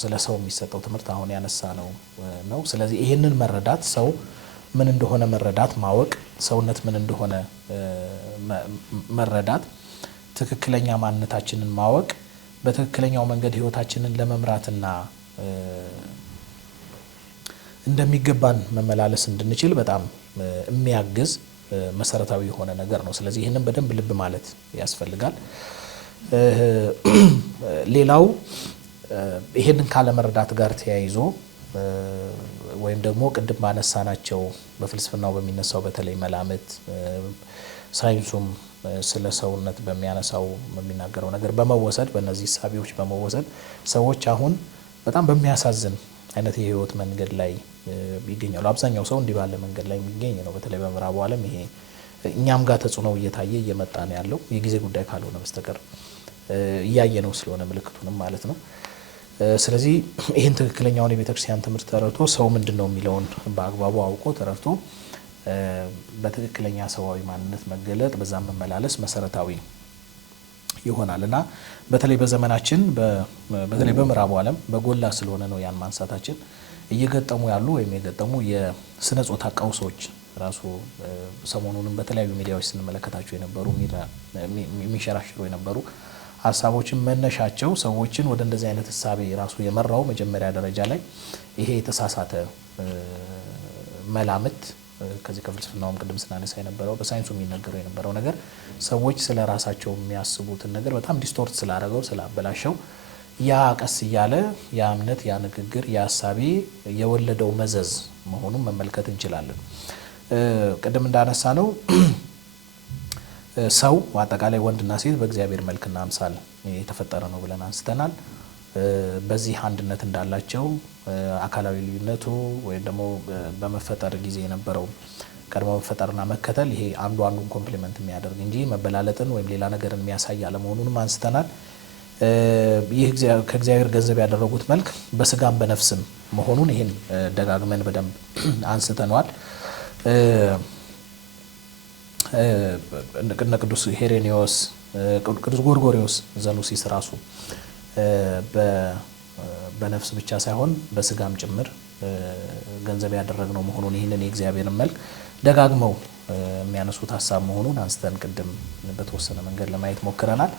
ስለ ሰው የሚሰጠው ትምህርት አሁን ያነሳ ነው። ስለዚህ ይሄንን መረዳት ሰው ምን እንደሆነ መረዳት ማወቅ ሰውነት ምን እንደሆነ መረዳት ትክክለኛ ማንነታችንን ማወቅ በትክክለኛው መንገድ ህይወታችንን ለመምራትና እንደሚገባን መመላለስ እንድንችል በጣም የሚያግዝ መሰረታዊ የሆነ ነገር ነው። ስለዚህ ይህንን በደንብ ልብ ማለት ያስፈልጋል። ሌላው ይሄንን ካለመረዳት ጋር ተያይዞ ወይም ደግሞ ቅድም ባነሳናቸው በፍልስፍናው በሚነሳው በተለይ መላምት ሳይንሱም ስለ ሰውነት በሚያነሳው በሚናገረው ነገር በመወሰድ በእነዚህ እሳቤዎች በመወሰድ ሰዎች አሁን በጣም በሚያሳዝን አይነት የህይወት መንገድ ላይ ይገኛሉ። አብዛኛው ሰው እንዲህ ባለ መንገድ ላይ የሚገኝ ነው። በተለይ በምዕራቡ ዓለም ይሄ እኛም ጋር ተጽዕኖ እየታየ እየመጣ ነው ያለው የጊዜ ጉዳይ ካልሆነ በስተቀር እያየ ነው ስለሆነ ምልክቱንም ማለት ነው። ስለዚህ ይህን ትክክለኛውን የቤተክርስቲያን ትምህርት ተረድቶ ሰው ምንድነው የሚለውን በአግባቡ አውቆ ተረድቶ በትክክለኛ ሰዋዊ ማንነት መገለጥ በዛም መመላለስ መሰረታዊ ይሆናል እና በተለይ በዘመናችን በተለይ በምዕራቡ ዓለም በጎላ ስለሆነ ነው ያን ማንሳታችን እየገጠሙ ያሉ ወይም የገጠሙ የስነ ጾታ ቀውሶች ራሱ ሰሞኑንም በተለያዩ ሚዲያዎች ስንመለከታቸው የነበሩ የሚሸራሽሩ የነበሩ ሀሳቦችን መነሻቸው ሰዎችን ወደ እንደዚህ አይነት ሐሳቤ ራሱ የመራው መጀመሪያ ደረጃ ላይ ይሄ የተሳሳተ መላምት ከዚህ ከፍልስፍናውም ቅድም ስናነሳ የነበረው በሳይንሱ የሚነገረው የነበረው ነገር ሰዎች ስለ ራሳቸው የሚያስቡትን ነገር በጣም ዲስቶርት ስላደረገው ስላበላሸው ያ ቀስ እያለ ያ እምነት ያ ንግግር ያ ሐሳቤ የወለደው መዘዝ መሆኑን መመልከት እንችላለን። ቅድም እንዳነሳ ነው ሰው አጠቃላይ ወንድና ሴት በእግዚአብሔር መልክና አምሳል የተፈጠረ ነው ብለን አንስተናል። በዚህ አንድነት እንዳላቸው አካላዊ ልዩነቱ ወይም ደግሞ በመፈጠር ጊዜ የነበረው ቀድሞ መፈጠርና መከተል ይሄ አንዱ አንዱን ኮምፕሊመንት የሚያደርግ እንጂ መበላለጥን ወይም ሌላ ነገርን የሚያሳይ አለመሆኑንም አንስተናል። ይህ ከእግዚአብሔር ገንዘብ ያደረጉት መልክ በስጋም በነፍስም መሆኑን ይሄን ደጋግመን በደንብ አንስተናል። እነ ቅዱስ ሄሬኒዮስ ቅዱስ ጎርጎሪዮስ ዘኑሲስ ራሱ በነፍስ ብቻ ሳይሆን በስጋም ጭምር ገንዘብ ያደረግነው መሆኑን ይህንን የእግዚአብሔርን መልክ ደጋግመው የሚያነሱት ሐሳብ መሆኑን አንስተን ቅድም በተወሰነ መንገድ ለማየት ሞክረናል።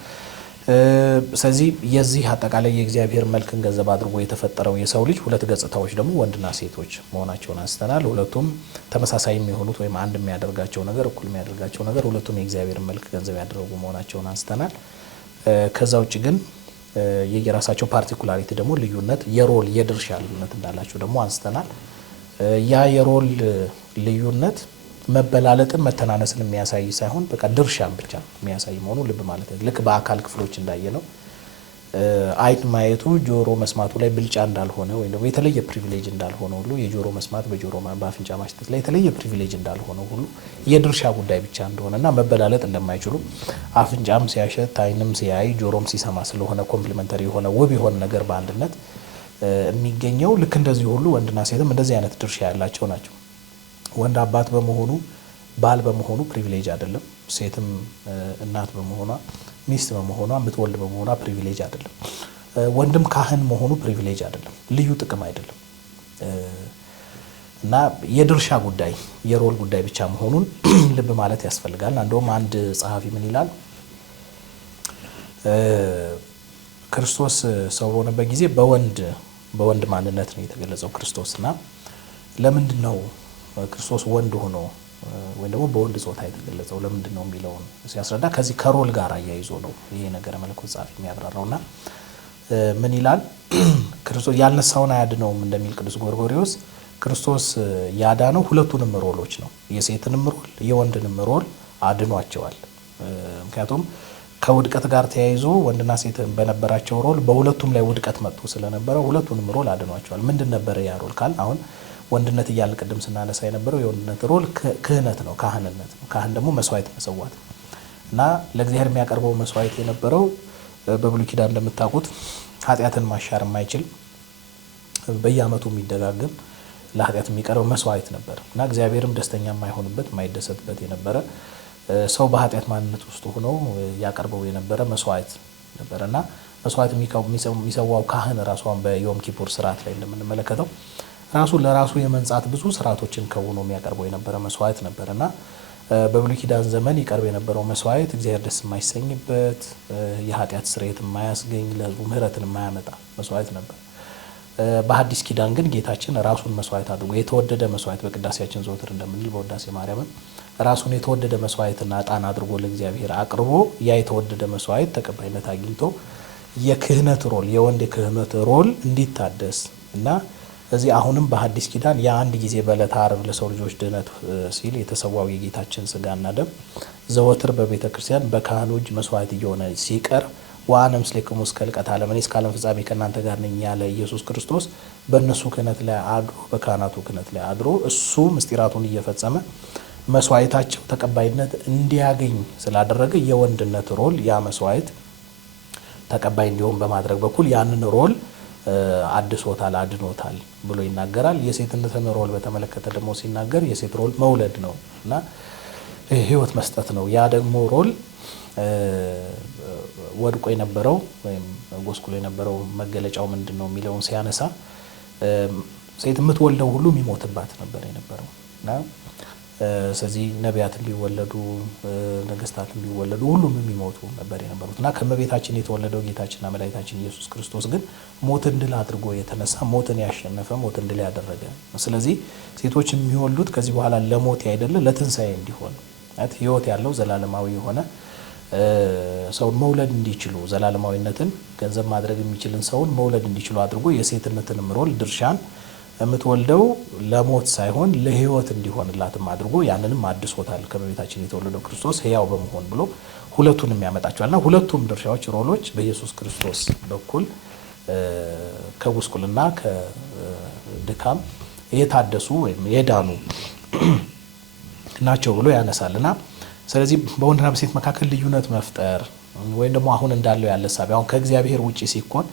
ስለዚህ የዚህ አጠቃላይ የእግዚአብሔር መልክን ገንዘብ አድርጎ የተፈጠረው የሰው ልጅ ሁለት ገጽታዎች ደግሞ ወንድና ሴቶች መሆናቸውን አንስተናል። ሁለቱም ተመሳሳይ የሚሆኑት ወይም አንድ የሚያደርጋቸው ነገር እኩል የሚያደርጋቸው ነገር ሁለቱም የእግዚአብሔር መልክ ገንዘብ ያደረጉ መሆናቸውን አንስተናል። ከዛ ውጭ ግን የየራሳቸው ፓርቲኩላሪቲ ደግሞ ልዩነት የሮል የድርሻ ልዩነት እንዳላቸው ደግሞ አንስተናል። ያ የሮል ልዩነት መበላለጥን መተናነስን የሚያሳይ ሳይሆን በቃ ድርሻን ብቻ የሚያሳይ መሆኑ ልብ ማለት ነው። ልክ በአካል ክፍሎች እንዳየነው አይን ማየቱ ጆሮ መስማቱ ላይ ብልጫ እንዳልሆነ ወይም ደግሞ የተለየ ፕሪቪሌጅ እንዳልሆነ ሁሉ የጆሮ መስማት በአፍንጫ ማሽተት ላይ የተለየ ፕሪቪሌጅ እንዳልሆነ ሁሉ የድርሻ ጉዳይ ብቻ እንደሆነና መበላለጥ እንደማይችሉ አፍንጫም ሲያሸት አይንም ሲያይ ጆሮም ሲሰማ ስለሆነ ኮምፕሊመንተሪ የሆነ ውብ የሆነ ነገር በአንድነት የሚገኘው ልክ እንደዚህ ሁሉ ወንድና ሴትም እንደዚህ አይነት ድርሻ ያላቸው ናቸው። ወንድ አባት በመሆኑ ባል በመሆኑ ፕሪቪሌጅ አይደለም። ሴትም እናት በመሆኗ ሚስት በመሆኗ የምትወልድ በመሆኗ ፕሪቪሌጅ አይደለም። ወንድም ካህን መሆኑ ፕሪቪሌጅ አይደለም፣ ልዩ ጥቅም አይደለም እና የድርሻ ጉዳይ የሮል ጉዳይ ብቻ መሆኑን ልብ ማለት ያስፈልጋል። እንደውም አንድ ጸሐፊ ምን ይላል? ክርስቶስ ሰው በሆነበት ጊዜ በወንድ ማንነት ነው የተገለጸው ክርስቶስና ለምንድን ነው ክርስቶስ ወንድ ሆኖ ወይም ደግሞ በወንድ ጾታ የተገለጸው ለምንድን ነው የሚለውን ሲያስረዳ ከዚህ ከሮል ጋር አያይዞ ነው ይሄ ነገረ መለኮት ጸሐፊ የሚያብራራውና ምን ይላል? ክርስቶስ ያልነሳውን አያድነውም እንደሚል ቅዱስ ጎርጎሪዮስ ክርስቶስ ያዳነው ሁለቱንም ሮሎች ነው። የሴትንም ሮል የወንድንም ሮል አድኗቸዋል። ምክንያቱም ከውድቀት ጋር ተያይዞ ወንድና ሴት በነበራቸው ሮል በሁለቱም ላይ ውድቀት መጥቶ ስለነበረ ሁለቱንም ሮል አድኗቸዋል። ምንድን ነበር ያ ሮል ካል አሁን ወንድነት እያለ ቅድም ስናነሳ የነበረው የወንድነት ሮል ክህነት ነው፣ ካህንነት ነው። ካህን ደግሞ መስዋዕት መሰዋት እና ለእግዚአብሔር የሚያቀርበው መስዋዕት የነበረው በብሉይ ኪዳን እንደምታውቁት ኃጢአትን ማሻር የማይችል በየዓመቱ የሚደጋግም ለኃጢአት የሚቀርብ መስዋዕት ነበር እና እግዚአብሔርም ደስተኛ የማይሆንበት የማይደሰትበት የነበረ ሰው በኃጢአት ማንነት ውስጥ ሆኖ ያቀርበው የነበረ መስዋዕት ነበር እና መስዋዕት የሚሰዋው ካህን ራሷን በዮም ኪፑር ስርዓት ላይ እንደምንመለከተው ራሱ ለራሱ የመንጻት ብዙ ስርዓቶችን ከውኖ የሚያቀርበው የነበረ መስዋዕት ነበርና በብሉይ ኪዳን ዘመን ይቀርብ የነበረው መስዋዕት እግዚአብሔር ደስ የማይሰኝበት የኃጢአት ስርየት የማያስገኝ ለሕዝቡ ምሕረትን የማያመጣ መስዋዕት ነበር። በሐዲስ ኪዳን ግን ጌታችን ራሱን መስዋዕት አድርጎ የተወደደ መስዋዕት በቅዳሴያችን ዘወትር እንደምንል በውዳሴ ማርያምም ራሱን የተወደደ መስዋዕትና ዕጣን አድርጎ ለእግዚአብሔር አቅርቦ ያ የተወደደ መስዋዕት ተቀባይነት አግኝቶ የክህነት ሮል የወንድ የክህነት ሮል እንዲታደስ እና እዚህ አሁንም በሐዲስ ኪዳን የአንድ ጊዜ በዕለተ ዓርብ ለሰው ልጆች ድህነት ሲል የተሰዋው የጌታችን ስጋና ደም ዘወትር በቤተ ክርስቲያን በካህኑ እጅ መስዋዕት እየሆነ ሲቀርብ ወአነ ምስሌክሙ እስከ ዕልቀተ ዓለም እኔ እስከ ዓለም ፍጻሜ ከእናንተ ጋር ነኝ ያለ ኢየሱስ ክርስቶስ በእነሱ ክህነት ላይ አድሮ በካህናቱ ክህነት ላይ አድሮ እሱ ምስጢራቱን እየፈጸመ መስዋዕታቸው ተቀባይነት እንዲያገኝ ስላደረገ የወንድነት ሮል ያ መስዋዕት ተቀባይ እንዲሆን በማድረግ በኩል ያንን ሮል አድሶታል አድኖታል ብሎ ይናገራል። የሴትነትን ሮል በተመለከተ ደግሞ ሲናገር የሴት ሮል መውለድ ነው እና ሕይወት መስጠት ነው። ያ ደግሞ ሮል ወድቆ የነበረው ወይም ጎስቁሎ የነበረው መገለጫው ምንድን ነው የሚለውን ሲያነሳ ሴት የምትወልደው ሁሉ የሚሞትባት ነበር የነበረው እና ስለዚህ ነቢያትን ቢወለዱ ነገስታትን ቢወለዱ ሁሉም የሚሞቱ ነበር የነበሩት እና ከመቤታችን የተወለደው ጌታችንና መድኃኒታችን ኢየሱስ ክርስቶስ ግን ሞትን ድል አድርጎ የተነሳ ሞትን ያሸነፈ ሞትን ድል ያደረገ። ስለዚህ ሴቶች የሚወልዱት ከዚህ በኋላ ለሞት አይደለ ለትንሣኤ እንዲሆን ሕይወት ያለው ዘላለማዊ የሆነ ሰውን መውለድ እንዲችሉ ዘላለማዊነትን ገንዘብ ማድረግ የሚችልን ሰውን መውለድ እንዲችሉ አድርጎ የሴትነትንም ሮል ድርሻን የምትወልደው ለሞት ሳይሆን ለሕይወት እንዲሆንላትም አድርጎ ያንንም አድሶታል። ከበቤታችን የተወለደው ክርስቶስ ሕያው በመሆን ብሎ ሁለቱንም ያመጣቸዋልና ሁለቱም ድርሻዎች ሮሎች በኢየሱስ ክርስቶስ በኩል ከጉስቁልና ከድካም የታደሱ ወይም የዳኑ ናቸው ብሎ ያነሳልና ስለዚህ በወንድና በሴት መካከል ልዩነት መፍጠር ወይም ደግሞ አሁን እንዳለው ያለ ሳቢ አሁን ከእግዚአብሔር ውጪ ሲኮን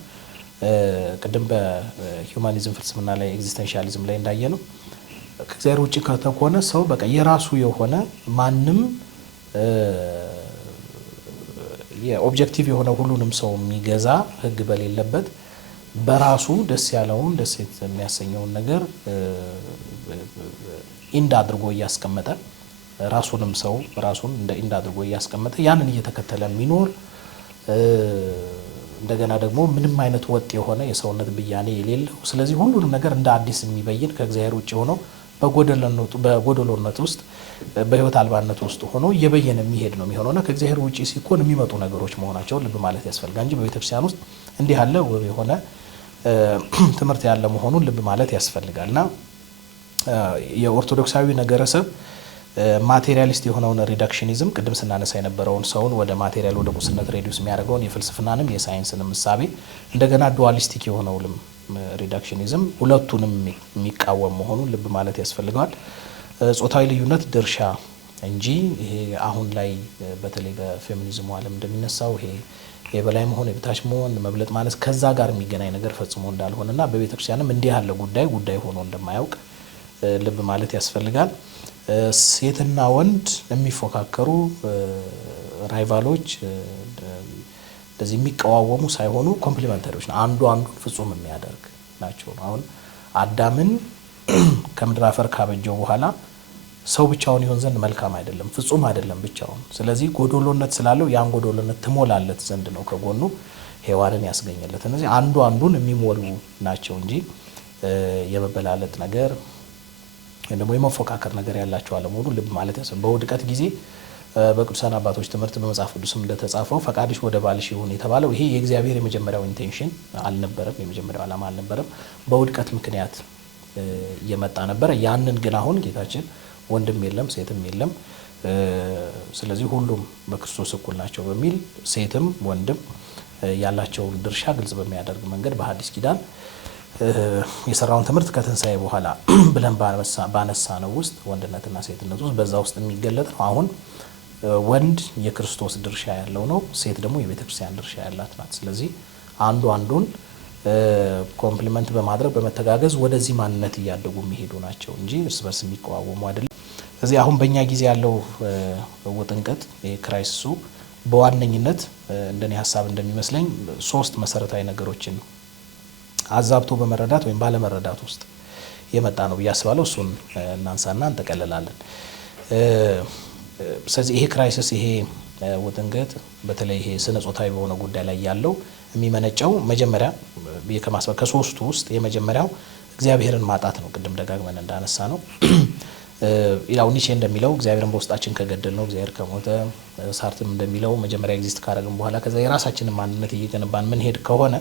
ቅድም በሂውማኒዝም ፍልስፍና ላይ ኤግዚስተንሻሊዝም ላይ እንዳየነው ከእግዚአብሔር ውጪ ከተኮነ ሰው በቃ የራሱ የሆነ ማንም የኦብጀክቲቭ የሆነ ሁሉንም ሰው የሚገዛ ሕግ በሌለበት በራሱ ደስ ያለውን ደስ የሚያሰኘውን ነገር ኢንድ አድርጎ እያስቀመጠ ራሱንም ሰው ራሱን እንደ ኢንድ አድርጎ እያስቀመጠ ያንን እየተከተለ የሚኖር እንደገና ደግሞ ምንም አይነት ወጥ የሆነ የሰውነት ብያኔ የሌለው ስለዚህ ሁሉንም ነገር እንደ አዲስ የሚበይን ከእግዚአብሔር ውጭ ሆኖ በጎደሎነት ውስጥ በሕይወት አልባነት ውስጥ ሆኖ እየበየነ የሚሄድ ነው የሚሆነውና ከእግዚአብሔር ውጭ ሲኮን የሚመጡ ነገሮች መሆናቸውን ልብ ማለት ያስፈልጋል እንጂ በቤተክርስቲያን ውስጥ እንዲህ ያለ ውብ የሆነ ትምህርት ያለ መሆኑን ልብ ማለት ያስፈልጋልና የኦርቶዶክሳዊ ነገረሰብ ማቴሪያሊስት የሆነውን ሪዳክሽኒዝም ቅድም ስናነሳ የነበረውን ሰውን ወደ ማቴሪያል ወደ ቁስነት ሬዲዩስ የሚያደርገውን የፍልስፍናንም የሳይንስንም ምሳቤ እንደገና ዱዋሊስቲክ የሆነውንም ሪዳክሽኒዝም ሁለቱንም የሚቃወም መሆኑን ልብ ማለት ያስፈልገዋል። ጾታዊ ልዩነት ድርሻ እንጂ ይሄ አሁን ላይ በተለይ በፌሚኒዝሙ ዓለም እንደሚነሳው ይሄ የበላይ መሆን የበታች መሆን መብለጥ ማለት ከዛ ጋር የሚገናኝ ነገር ፈጽሞ እንዳልሆነና በቤተክርስቲያንም እንዲህ ያለ ጉዳይ ሆኖ እንደማያውቅ ልብ ማለት ያስፈልጋል። ሴትና ወንድ የሚፎካከሩ ራይቫሎች እንደዚህ የሚቀዋወሙ ሳይሆኑ ኮምፕሊመንተሪዎች ነው። አንዱ አንዱን ፍጹም የሚያደርግ ናቸው። አሁን አዳምን ከምድር አፈር ካበጀው በኋላ ሰው ብቻውን ይሆን ዘንድ መልካም አይደለም፣ ፍጹም አይደለም ብቻውን። ስለዚህ ጎዶሎነት ስላለው ያን ጎዶሎነት ትሞላለት ዘንድ ነው ከጎኑ ሔዋንን ያስገኘለት። እነዚህ አንዱ አንዱን የሚሞሉ ናቸው እንጂ የመበላለጥ ነገር ወይም ደግሞ የመፎካከር ነገር ያላቸው አለመሆኑ ልብ ማለት ያስፈልጋል። በውድቀት ጊዜ በቅዱሳን አባቶች ትምህርት በመጽሐፍ ቅዱስም እንደተጻፈው ፈቃድሽ ወደ ባልሽ ይሁን የተባለው ይሄ የእግዚአብሔር የመጀመሪያው ኢንቴንሽን አልነበረም፣ የመጀመሪያው ዓላማ አልነበረም። በውድቀት ምክንያት እየመጣ ነበረ። ያንን ግን አሁን ጌታችን ወንድም የለም ሴትም የለም፣ ስለዚህ ሁሉም በክርስቶስ እኩል ናቸው በሚል ሴትም ወንድም ያላቸውን ድርሻ ግልጽ በሚያደርግ መንገድ በሐዲስ ኪዳን የሰራውን ትምህርት ከትንሣኤ በኋላ ብለን ባነሳ ነው ውስጥ ወንድነትና ሴትነት ውስጥ በዛ ውስጥ የሚገለጥ ነው። አሁን ወንድ የክርስቶስ ድርሻ ያለው ነው፣ ሴት ደግሞ የቤተ ክርስቲያን ድርሻ ያላት ናት። ስለዚህ አንዱ አንዱን ኮምፕሊመንት በማድረግ በመተጋገዝ ወደዚህ ማንነት እያደጉ የሚሄዱ ናቸው እንጂ እርስ በርስ የሚቀዋወሙ አይደለም። ስለዚህ አሁን በእኛ ጊዜ ያለው ውጥንቅጥ ክራይሲሱ በዋነኝነት እንደኔ ሀሳብ እንደሚመስለኝ ሶስት መሰረታዊ ነገሮችን አዛብቶ በመረዳት ወይም ባለመረዳት ውስጥ የመጣ ነው ብዬ አስባለሁ። እሱን እናንሳና እንጠቀልላለን። ስለዚህ ይሄ ክራይሲስ ይሄ ውጥንቅጥ በተለይ ይሄ ስነ ጾታዊ በሆነ ጉዳይ ላይ ያለው የሚመነጨው መጀመሪያ ከሶስቱ ውስጥ የመጀመሪያው እግዚአብሔርን ማጣት ነው። ቅድም ደጋግመን እንዳነሳ ነው ያው ኒቼ እንደሚለው እግዚአብሔርን በውስጣችን ከገደል ነው እግዚአብሔር ከሞተ፣ ሳርትም እንደሚለው መጀመሪያ ኤግዚስት ካደረግን በኋላ ከዛ የራሳችንን ማንነት እየገነባን ምን ሄድ ከሆነ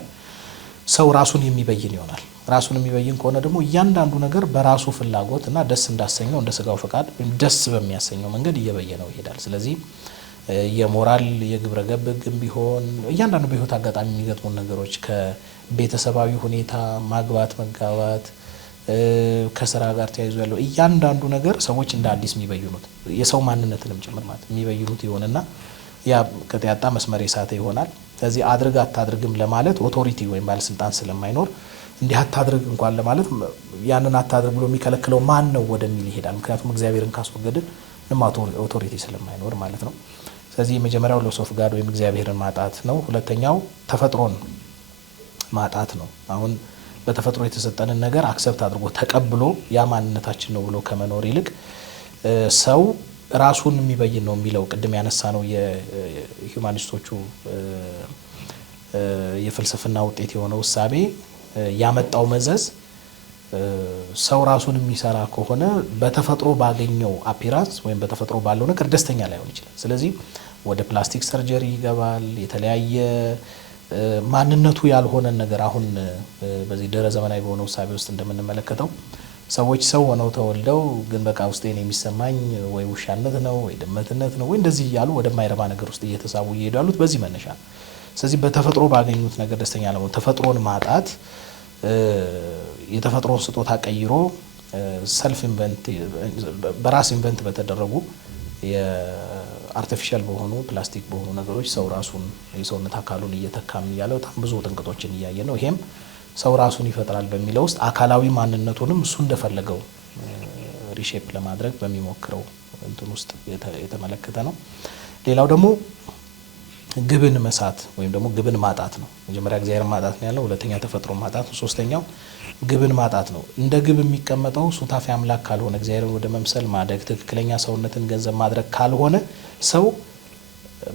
ሰው ራሱን የሚበይን ይሆናል። ራሱን የሚበይን ከሆነ ደግሞ እያንዳንዱ ነገር በራሱ ፍላጎት እና ደስ እንዳሰኘው እንደ ስጋው ፈቃድ ደስ በሚያሰኘው መንገድ እየበየነው ይሄዳል። ስለዚህ የሞራል የግብረ ገብ ግን ቢሆን እያንዳንዱ በህይወት አጋጣሚ የሚገጥሙ ነገሮች ከቤተሰባዊ ሁኔታ ማግባት፣ መጋባት፣ ከስራ ጋር ተያይዞ ያለው እያንዳንዱ ነገር ሰዎች እንደ አዲስ የሚበይኑት የሰው ማንነትንም ጭምር ማለት የሚበይኑት ይሆንና ያ ከተያጣ መስመር የሳተ ይሆናል። ስለዚህ አድርግ አታድርግም ለማለት ኦቶሪቲ ወይም ባለስልጣን ስለማይኖር እንዲህ አታድርግ እንኳን ለማለት ያንን አታድርግ ብሎ የሚከለክለው ማን ነው ወደሚል ይሄዳል። ምክንያቱም እግዚአብሔርን ካስወገድን ኦቶሪቲ ስለማይኖር ማለት ነው። ስለዚህ የመጀመሪያው ሎስ ኦፍ ጋድ ወይም እግዚአብሔርን ማጣት ነው። ሁለተኛው ተፈጥሮን ማጣት ነው። አሁን በተፈጥሮ የተሰጠንን ነገር አክሰፕት አድርጎ ተቀብሎ ያ ማንነታችን ነው ብሎ ከመኖር ይልቅ ሰው ራሱን የሚበይን ነው የሚለው ቅድም ያነሳ ነው የሂውማኒስቶቹ የፍልስፍና ውጤት የሆነው እሳቤ ያመጣው መዘዝ ሰው ራሱን የሚሰራ ከሆነ በተፈጥሮ ባገኘው አፒራንስ ወይም በተፈጥሮ ባለው ነገር ደስተኛ ላይሆን ይችላል። ስለዚህ ወደ ፕላስቲክ ሰርጀሪ ይገባል። የተለያየ ማንነቱ ያልሆነን ነገር አሁን በዚህ ድህረ ዘመናዊ በሆነው እሳቤ ውስጥ እንደምንመለከተው ሰዎች ሰው ሆነው ተወልደው ግን በቃ ውስጤን የሚሰማኝ ወይ ውሻነት ነው ወይ ድመትነት ነው ወይ እንደዚህ እያሉ ወደማይረባ ነገር ውስጥ እየተሳቡ እየሄዱ ያሉት በዚህ መነሻ ነው። ስለዚህ በተፈጥሮ ባገኙት ነገር ደስተኛ ለመሆን ተፈጥሮን ማጣት የተፈጥሮን ስጦታ ቀይሮ ሰልፍ ኢንቨንት በራስ ኢንቨንት በተደረጉ የአርቲፊሻል በሆኑ ፕላስቲክ በሆኑ ነገሮች ሰው ራሱን የሰውነት አካሉን እየተካም እያለ በጣም ብዙ ጥንቅጦችን እያየ ነው። ይሄም ሰው ራሱን ይፈጥራል በሚለው ውስጥ አካላዊ ማንነቱንም እሱ እንደፈለገው ሪሼፕ ለማድረግ በሚሞክረው እንትን ውስጥ የተመለከተ ነው። ሌላው ደግሞ ግብን መሳት ወይም ደግሞ ግብን ማጣት ነው። መጀመሪያ እግዚአብሔር ማጣት ነው ያለው፣ ሁለተኛ ተፈጥሮ ማጣት ነው፣ ሶስተኛው ግብን ማጣት ነው። እንደ ግብ የሚቀመጠው ሱታፊ አምላክ ካልሆነ እግዚአብሔርን ወደ መምሰል ማደግ፣ ትክክለኛ ሰውነትን ገንዘብ ማድረግ ካልሆነ ሰው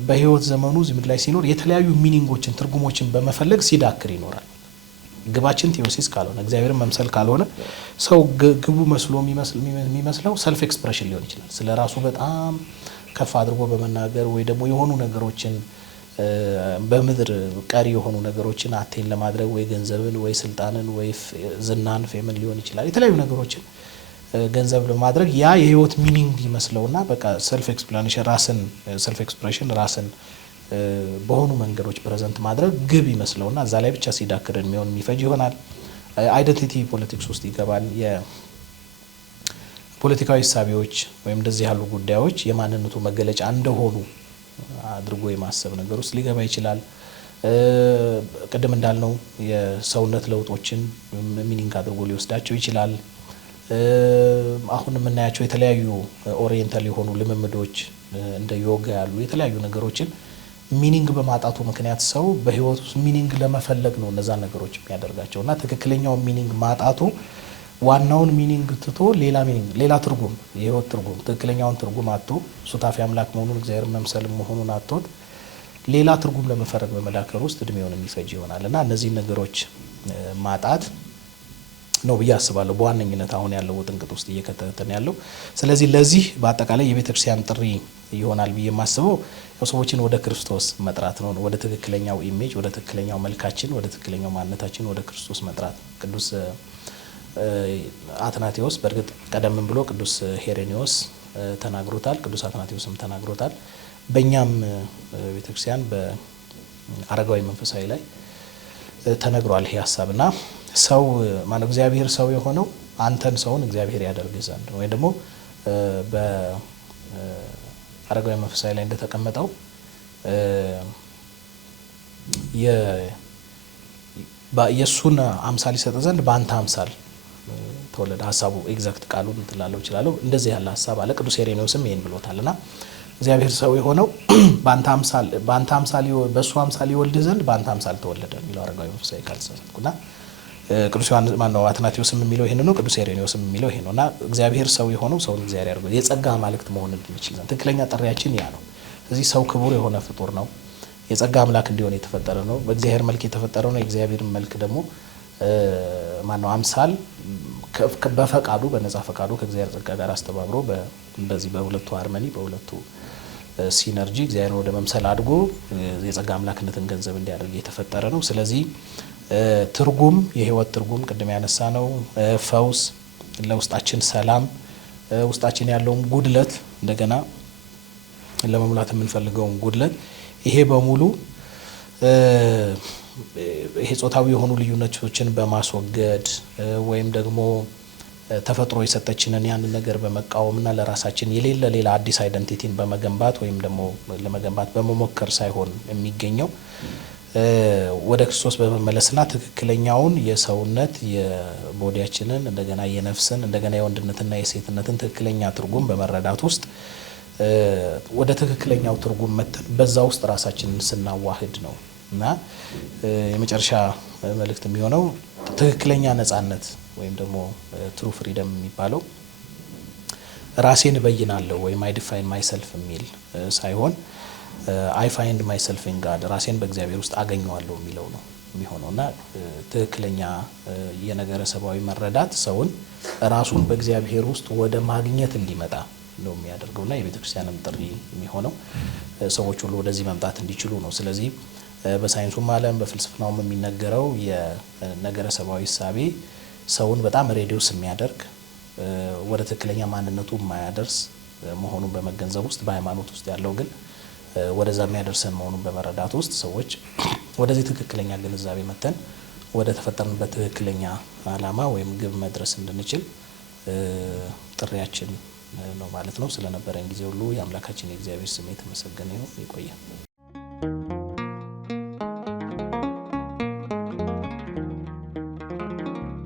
በህይወት ዘመኑ እዚህ ምድር ላይ ሲኖር የተለያዩ ሚኒንጎችን ትርጉሞችን በመፈለግ ሲዳክር ይኖራል። ግባችን ቴዎሲስ ካልሆነ እግዚአብሔርን መምሰል ካልሆነ ሰው ግቡ መስሎ የሚመስለው ሰልፍ ኤክስፕሬሽን ሊሆን ይችላል። ስለ ራሱ በጣም ከፍ አድርጎ በመናገር ወይ ደግሞ የሆኑ ነገሮችን በምድር ቀሪ የሆኑ ነገሮችን አቴን ለማድረግ ወይ ገንዘብን ወይ ስልጣንን ወይ ዝናን ፌምን ሊሆን ይችላል የተለያዩ ነገሮችን ገንዘብ ለማድረግ ያ የህይወት ሚኒንግ ይመስለውና በቃ ሰልፍ ኤክስፕላኔሽን ራስን ሰልፍ ኤክስፕሬሽን ራስን በሆኑ መንገዶች ፕሬዘንት ማድረግ ግብ ይመስለውና እዛ ላይ ብቻ ሲዳክር የሚሆን የሚፈጅ ይሆናል። አይደንቲቲ ፖለቲክስ ውስጥ ይገባል። የፖለቲካዊ እሳቤዎች ወይም እንደዚህ ያሉ ጉዳዮች የማንነቱ መገለጫ እንደሆኑ አድርጎ የማሰብ ነገር ውስጥ ሊገባ ይችላል። ቅድም እንዳልነው የሰውነት ለውጦችን ሚኒንግ አድርጎ ሊወስዳቸው ይችላል። አሁን የምናያቸው የተለያዩ ኦሪየንታል የሆኑ ልምምዶች እንደ ዮጋ ያሉ የተለያዩ ነገሮችን ሚኒንግ በማጣቱ ምክንያት ሰው በህይወት ውስጥ ሚኒንግ ለመፈለግ ነው እነዛን ነገሮች የሚያደርጋቸው እና ትክክለኛውን ሚኒንግ ማጣቱ ዋናውን ሚኒንግ ትቶ ሌላ ሚኒንግ ሌላ ትርጉም የህይወት ትርጉም ትክክለኛውን ትርጉም አጥቶ ሱታፊ አምላክ መሆኑን እግዚአብሔር መምሰል መሆኑን አጥቶት ሌላ ትርጉም ለመፈረግ በመዳከር ውስጥ እድሜውን የሚፈጅ ይሆናል እና እነዚህ ነገሮች ማጣት ነው ብዬ አስባለሁ በዋነኝነት አሁን ያለው ውጥንቅጥ ውስጥ እየከተተን ያለው። ስለዚህ ለዚህ በአጠቃላይ የቤተክርስቲያን ጥሪ ይሆናል ብዬ የማስበው ሰዎችን ወደ ክርስቶስ መጥራት ነው። ወደ ትክክለኛው ኢሜጅ፣ ወደ ትክክለኛው መልካችን፣ ወደ ትክክለኛው ማንነታችን ወደ ክርስቶስ መጥራት። ቅዱስ አትናቴዎስ በእርግጥ ቀደም ብሎ ቅዱስ ሄሬኔዎስ ተናግሮታል፣ ቅዱስ አትናቴዎስም ተናግሮታል። በእኛም ቤተክርስቲያን በአረጋዊ መንፈሳዊ ላይ ተነግሯል ይሄ ሀሳብና ሰው ማነው እግዚአብሔር ሰው የሆነው አንተን ሰውን እግዚአብሔር ያደርግ ዘንድ ወይ ደግሞ በአረጋዊ መንፈሳዊ ላይ እንደተቀመጠው የእሱን አምሳል ይሰጥ ዘንድ በአንተ አምሳል ተወለደ። ሀሳቡ ኤግዛክት ቃሉን እንትላለው ይችላል። እንደዚህ ያለ ሀሳብ አለ። ቅዱስ ሄሬኔዎስም ይሄን ብሎታልና እግዚአብሔር ሰው የሆነው በአንተ አምሳል በእሱ አምሳል ይወልድ ዘንድ በአንተ አምሳል ተወለደ የሚለው አረጋዊ መንፈሳዊ ካልተሳሳትኩና ቅዱስ ዮሐንስ ማነው አትናቴዎስም የሚለው ይሄን ነው። ቅዱስ ኢሬኔዎስም የሚለው ይሄን ነውና እግዚአብሔር ሰው የሆነው ሰውን እግዚአብሔር ያደርገው የጸጋ አማልክት መሆን እንድንችል ዘንድ ትክክለኛ ጥሪያችን ያ ነው። ስለዚህ ሰው ክቡር የሆነ ፍጡር ነው። የጸጋ አምላክ እንዲሆን የተፈጠረ ነው። በእግዚአብሔር መልክ የተፈጠረ ነው። የእግዚአብሔር መልክ ደግሞ ማነው አምሳል በፈቃዱ በነጻ ፈቃዱ ከእግዚአብሔር ጸጋ ጋር አስተባብሮ በዚህ በሁለቱ ሃርመኒ በሁለቱ ሲነርጂ እግዚአብሔር ወደ መምሰል አድጎ የጸጋ አምላክነትን ገንዘብ እንዲያደርግ የተፈጠረ ነው። ስለዚህ ትርጉም የህይወት ትርጉም ቅድም ያነሳ ነው። ፈውስ ለውስጣችን ሰላም፣ ውስጣችን ያለውን ጉድለት እንደገና ለመሙላት የምንፈልገውን ጉድለት ይሄ በሙሉ ይሄ ጾታዊ የሆኑ ልዩነቶችን በማስወገድ ወይም ደግሞ ተፈጥሮ የሰጠችንን ያንን ነገር በመቃወምና ለራሳችን የሌለ ሌላ አዲስ አይደንቲቲን በመገንባት ወይም ደግሞ ለመገንባት በመሞከር ሳይሆን የሚገኘው ወደ ክርስቶስ በመመለስና ትክክለኛውን የሰውነት የቦዲያችንን እንደገና የነፍስን እንደገና የወንድነትና የሴትነትን ትክክለኛ ትርጉም በመረዳት ውስጥ ወደ ትክክለኛው ትርጉም መተን በዛ ውስጥ ራሳችንን ስናዋህድ ነው እና የመጨረሻ መልእክት የሚሆነው ትክክለኛ ነጻነት ወይም ደግሞ ትሩ ፍሪደም የሚባለው ራሴን እበይናለሁ ወይም አይ ዲፋይን ማይሰልፍ የሚል ሳይሆን አይ ፋይንድ ማይሰልፍ ኢን ጋድ ራሴን በእግዚአብሔር ውስጥ አገኘዋለሁ የሚለው ነው የሚሆነውና ትክክለኛ የነገረ ሰብአዊ መረዳት ሰውን ራሱን በእግዚአብሔር ውስጥ ወደ ማግኘት እንዲመጣ ነው የሚያደርገውና የቤተክርስቲያንም ጥሪ የሚሆነው ሰዎች ሁሉ ወደዚህ መምጣት እንዲችሉ ነው። ስለዚህ በሳይንሱም ዓለም በፍልስፍናውም የሚነገረው የነገረ ሰብአዊ እሳቤ ሰውን በጣም ሬዲዩስ የሚያደርግ ወደ ትክክለኛ ማንነቱ የማያደርስ መሆኑን በመገንዘብ ውስጥ በሃይማኖት ውስጥ ያለው ግን ወደዛ የሚያደርሰን መሆኑን በመረዳት ውስጥ ሰዎች ወደዚህ ትክክለኛ ግንዛቤ መተን ወደ ተፈጠርንበት ትክክለኛ ዓላማ ወይም ግብ መድረስ እንድንችል ጥሪያችን ነው ማለት ነው። ስለነበረን ጊዜ ሁሉ የአምላካችን የእግዚአብሔር ስም የተመሰገነ ይሁን። ይቆያል።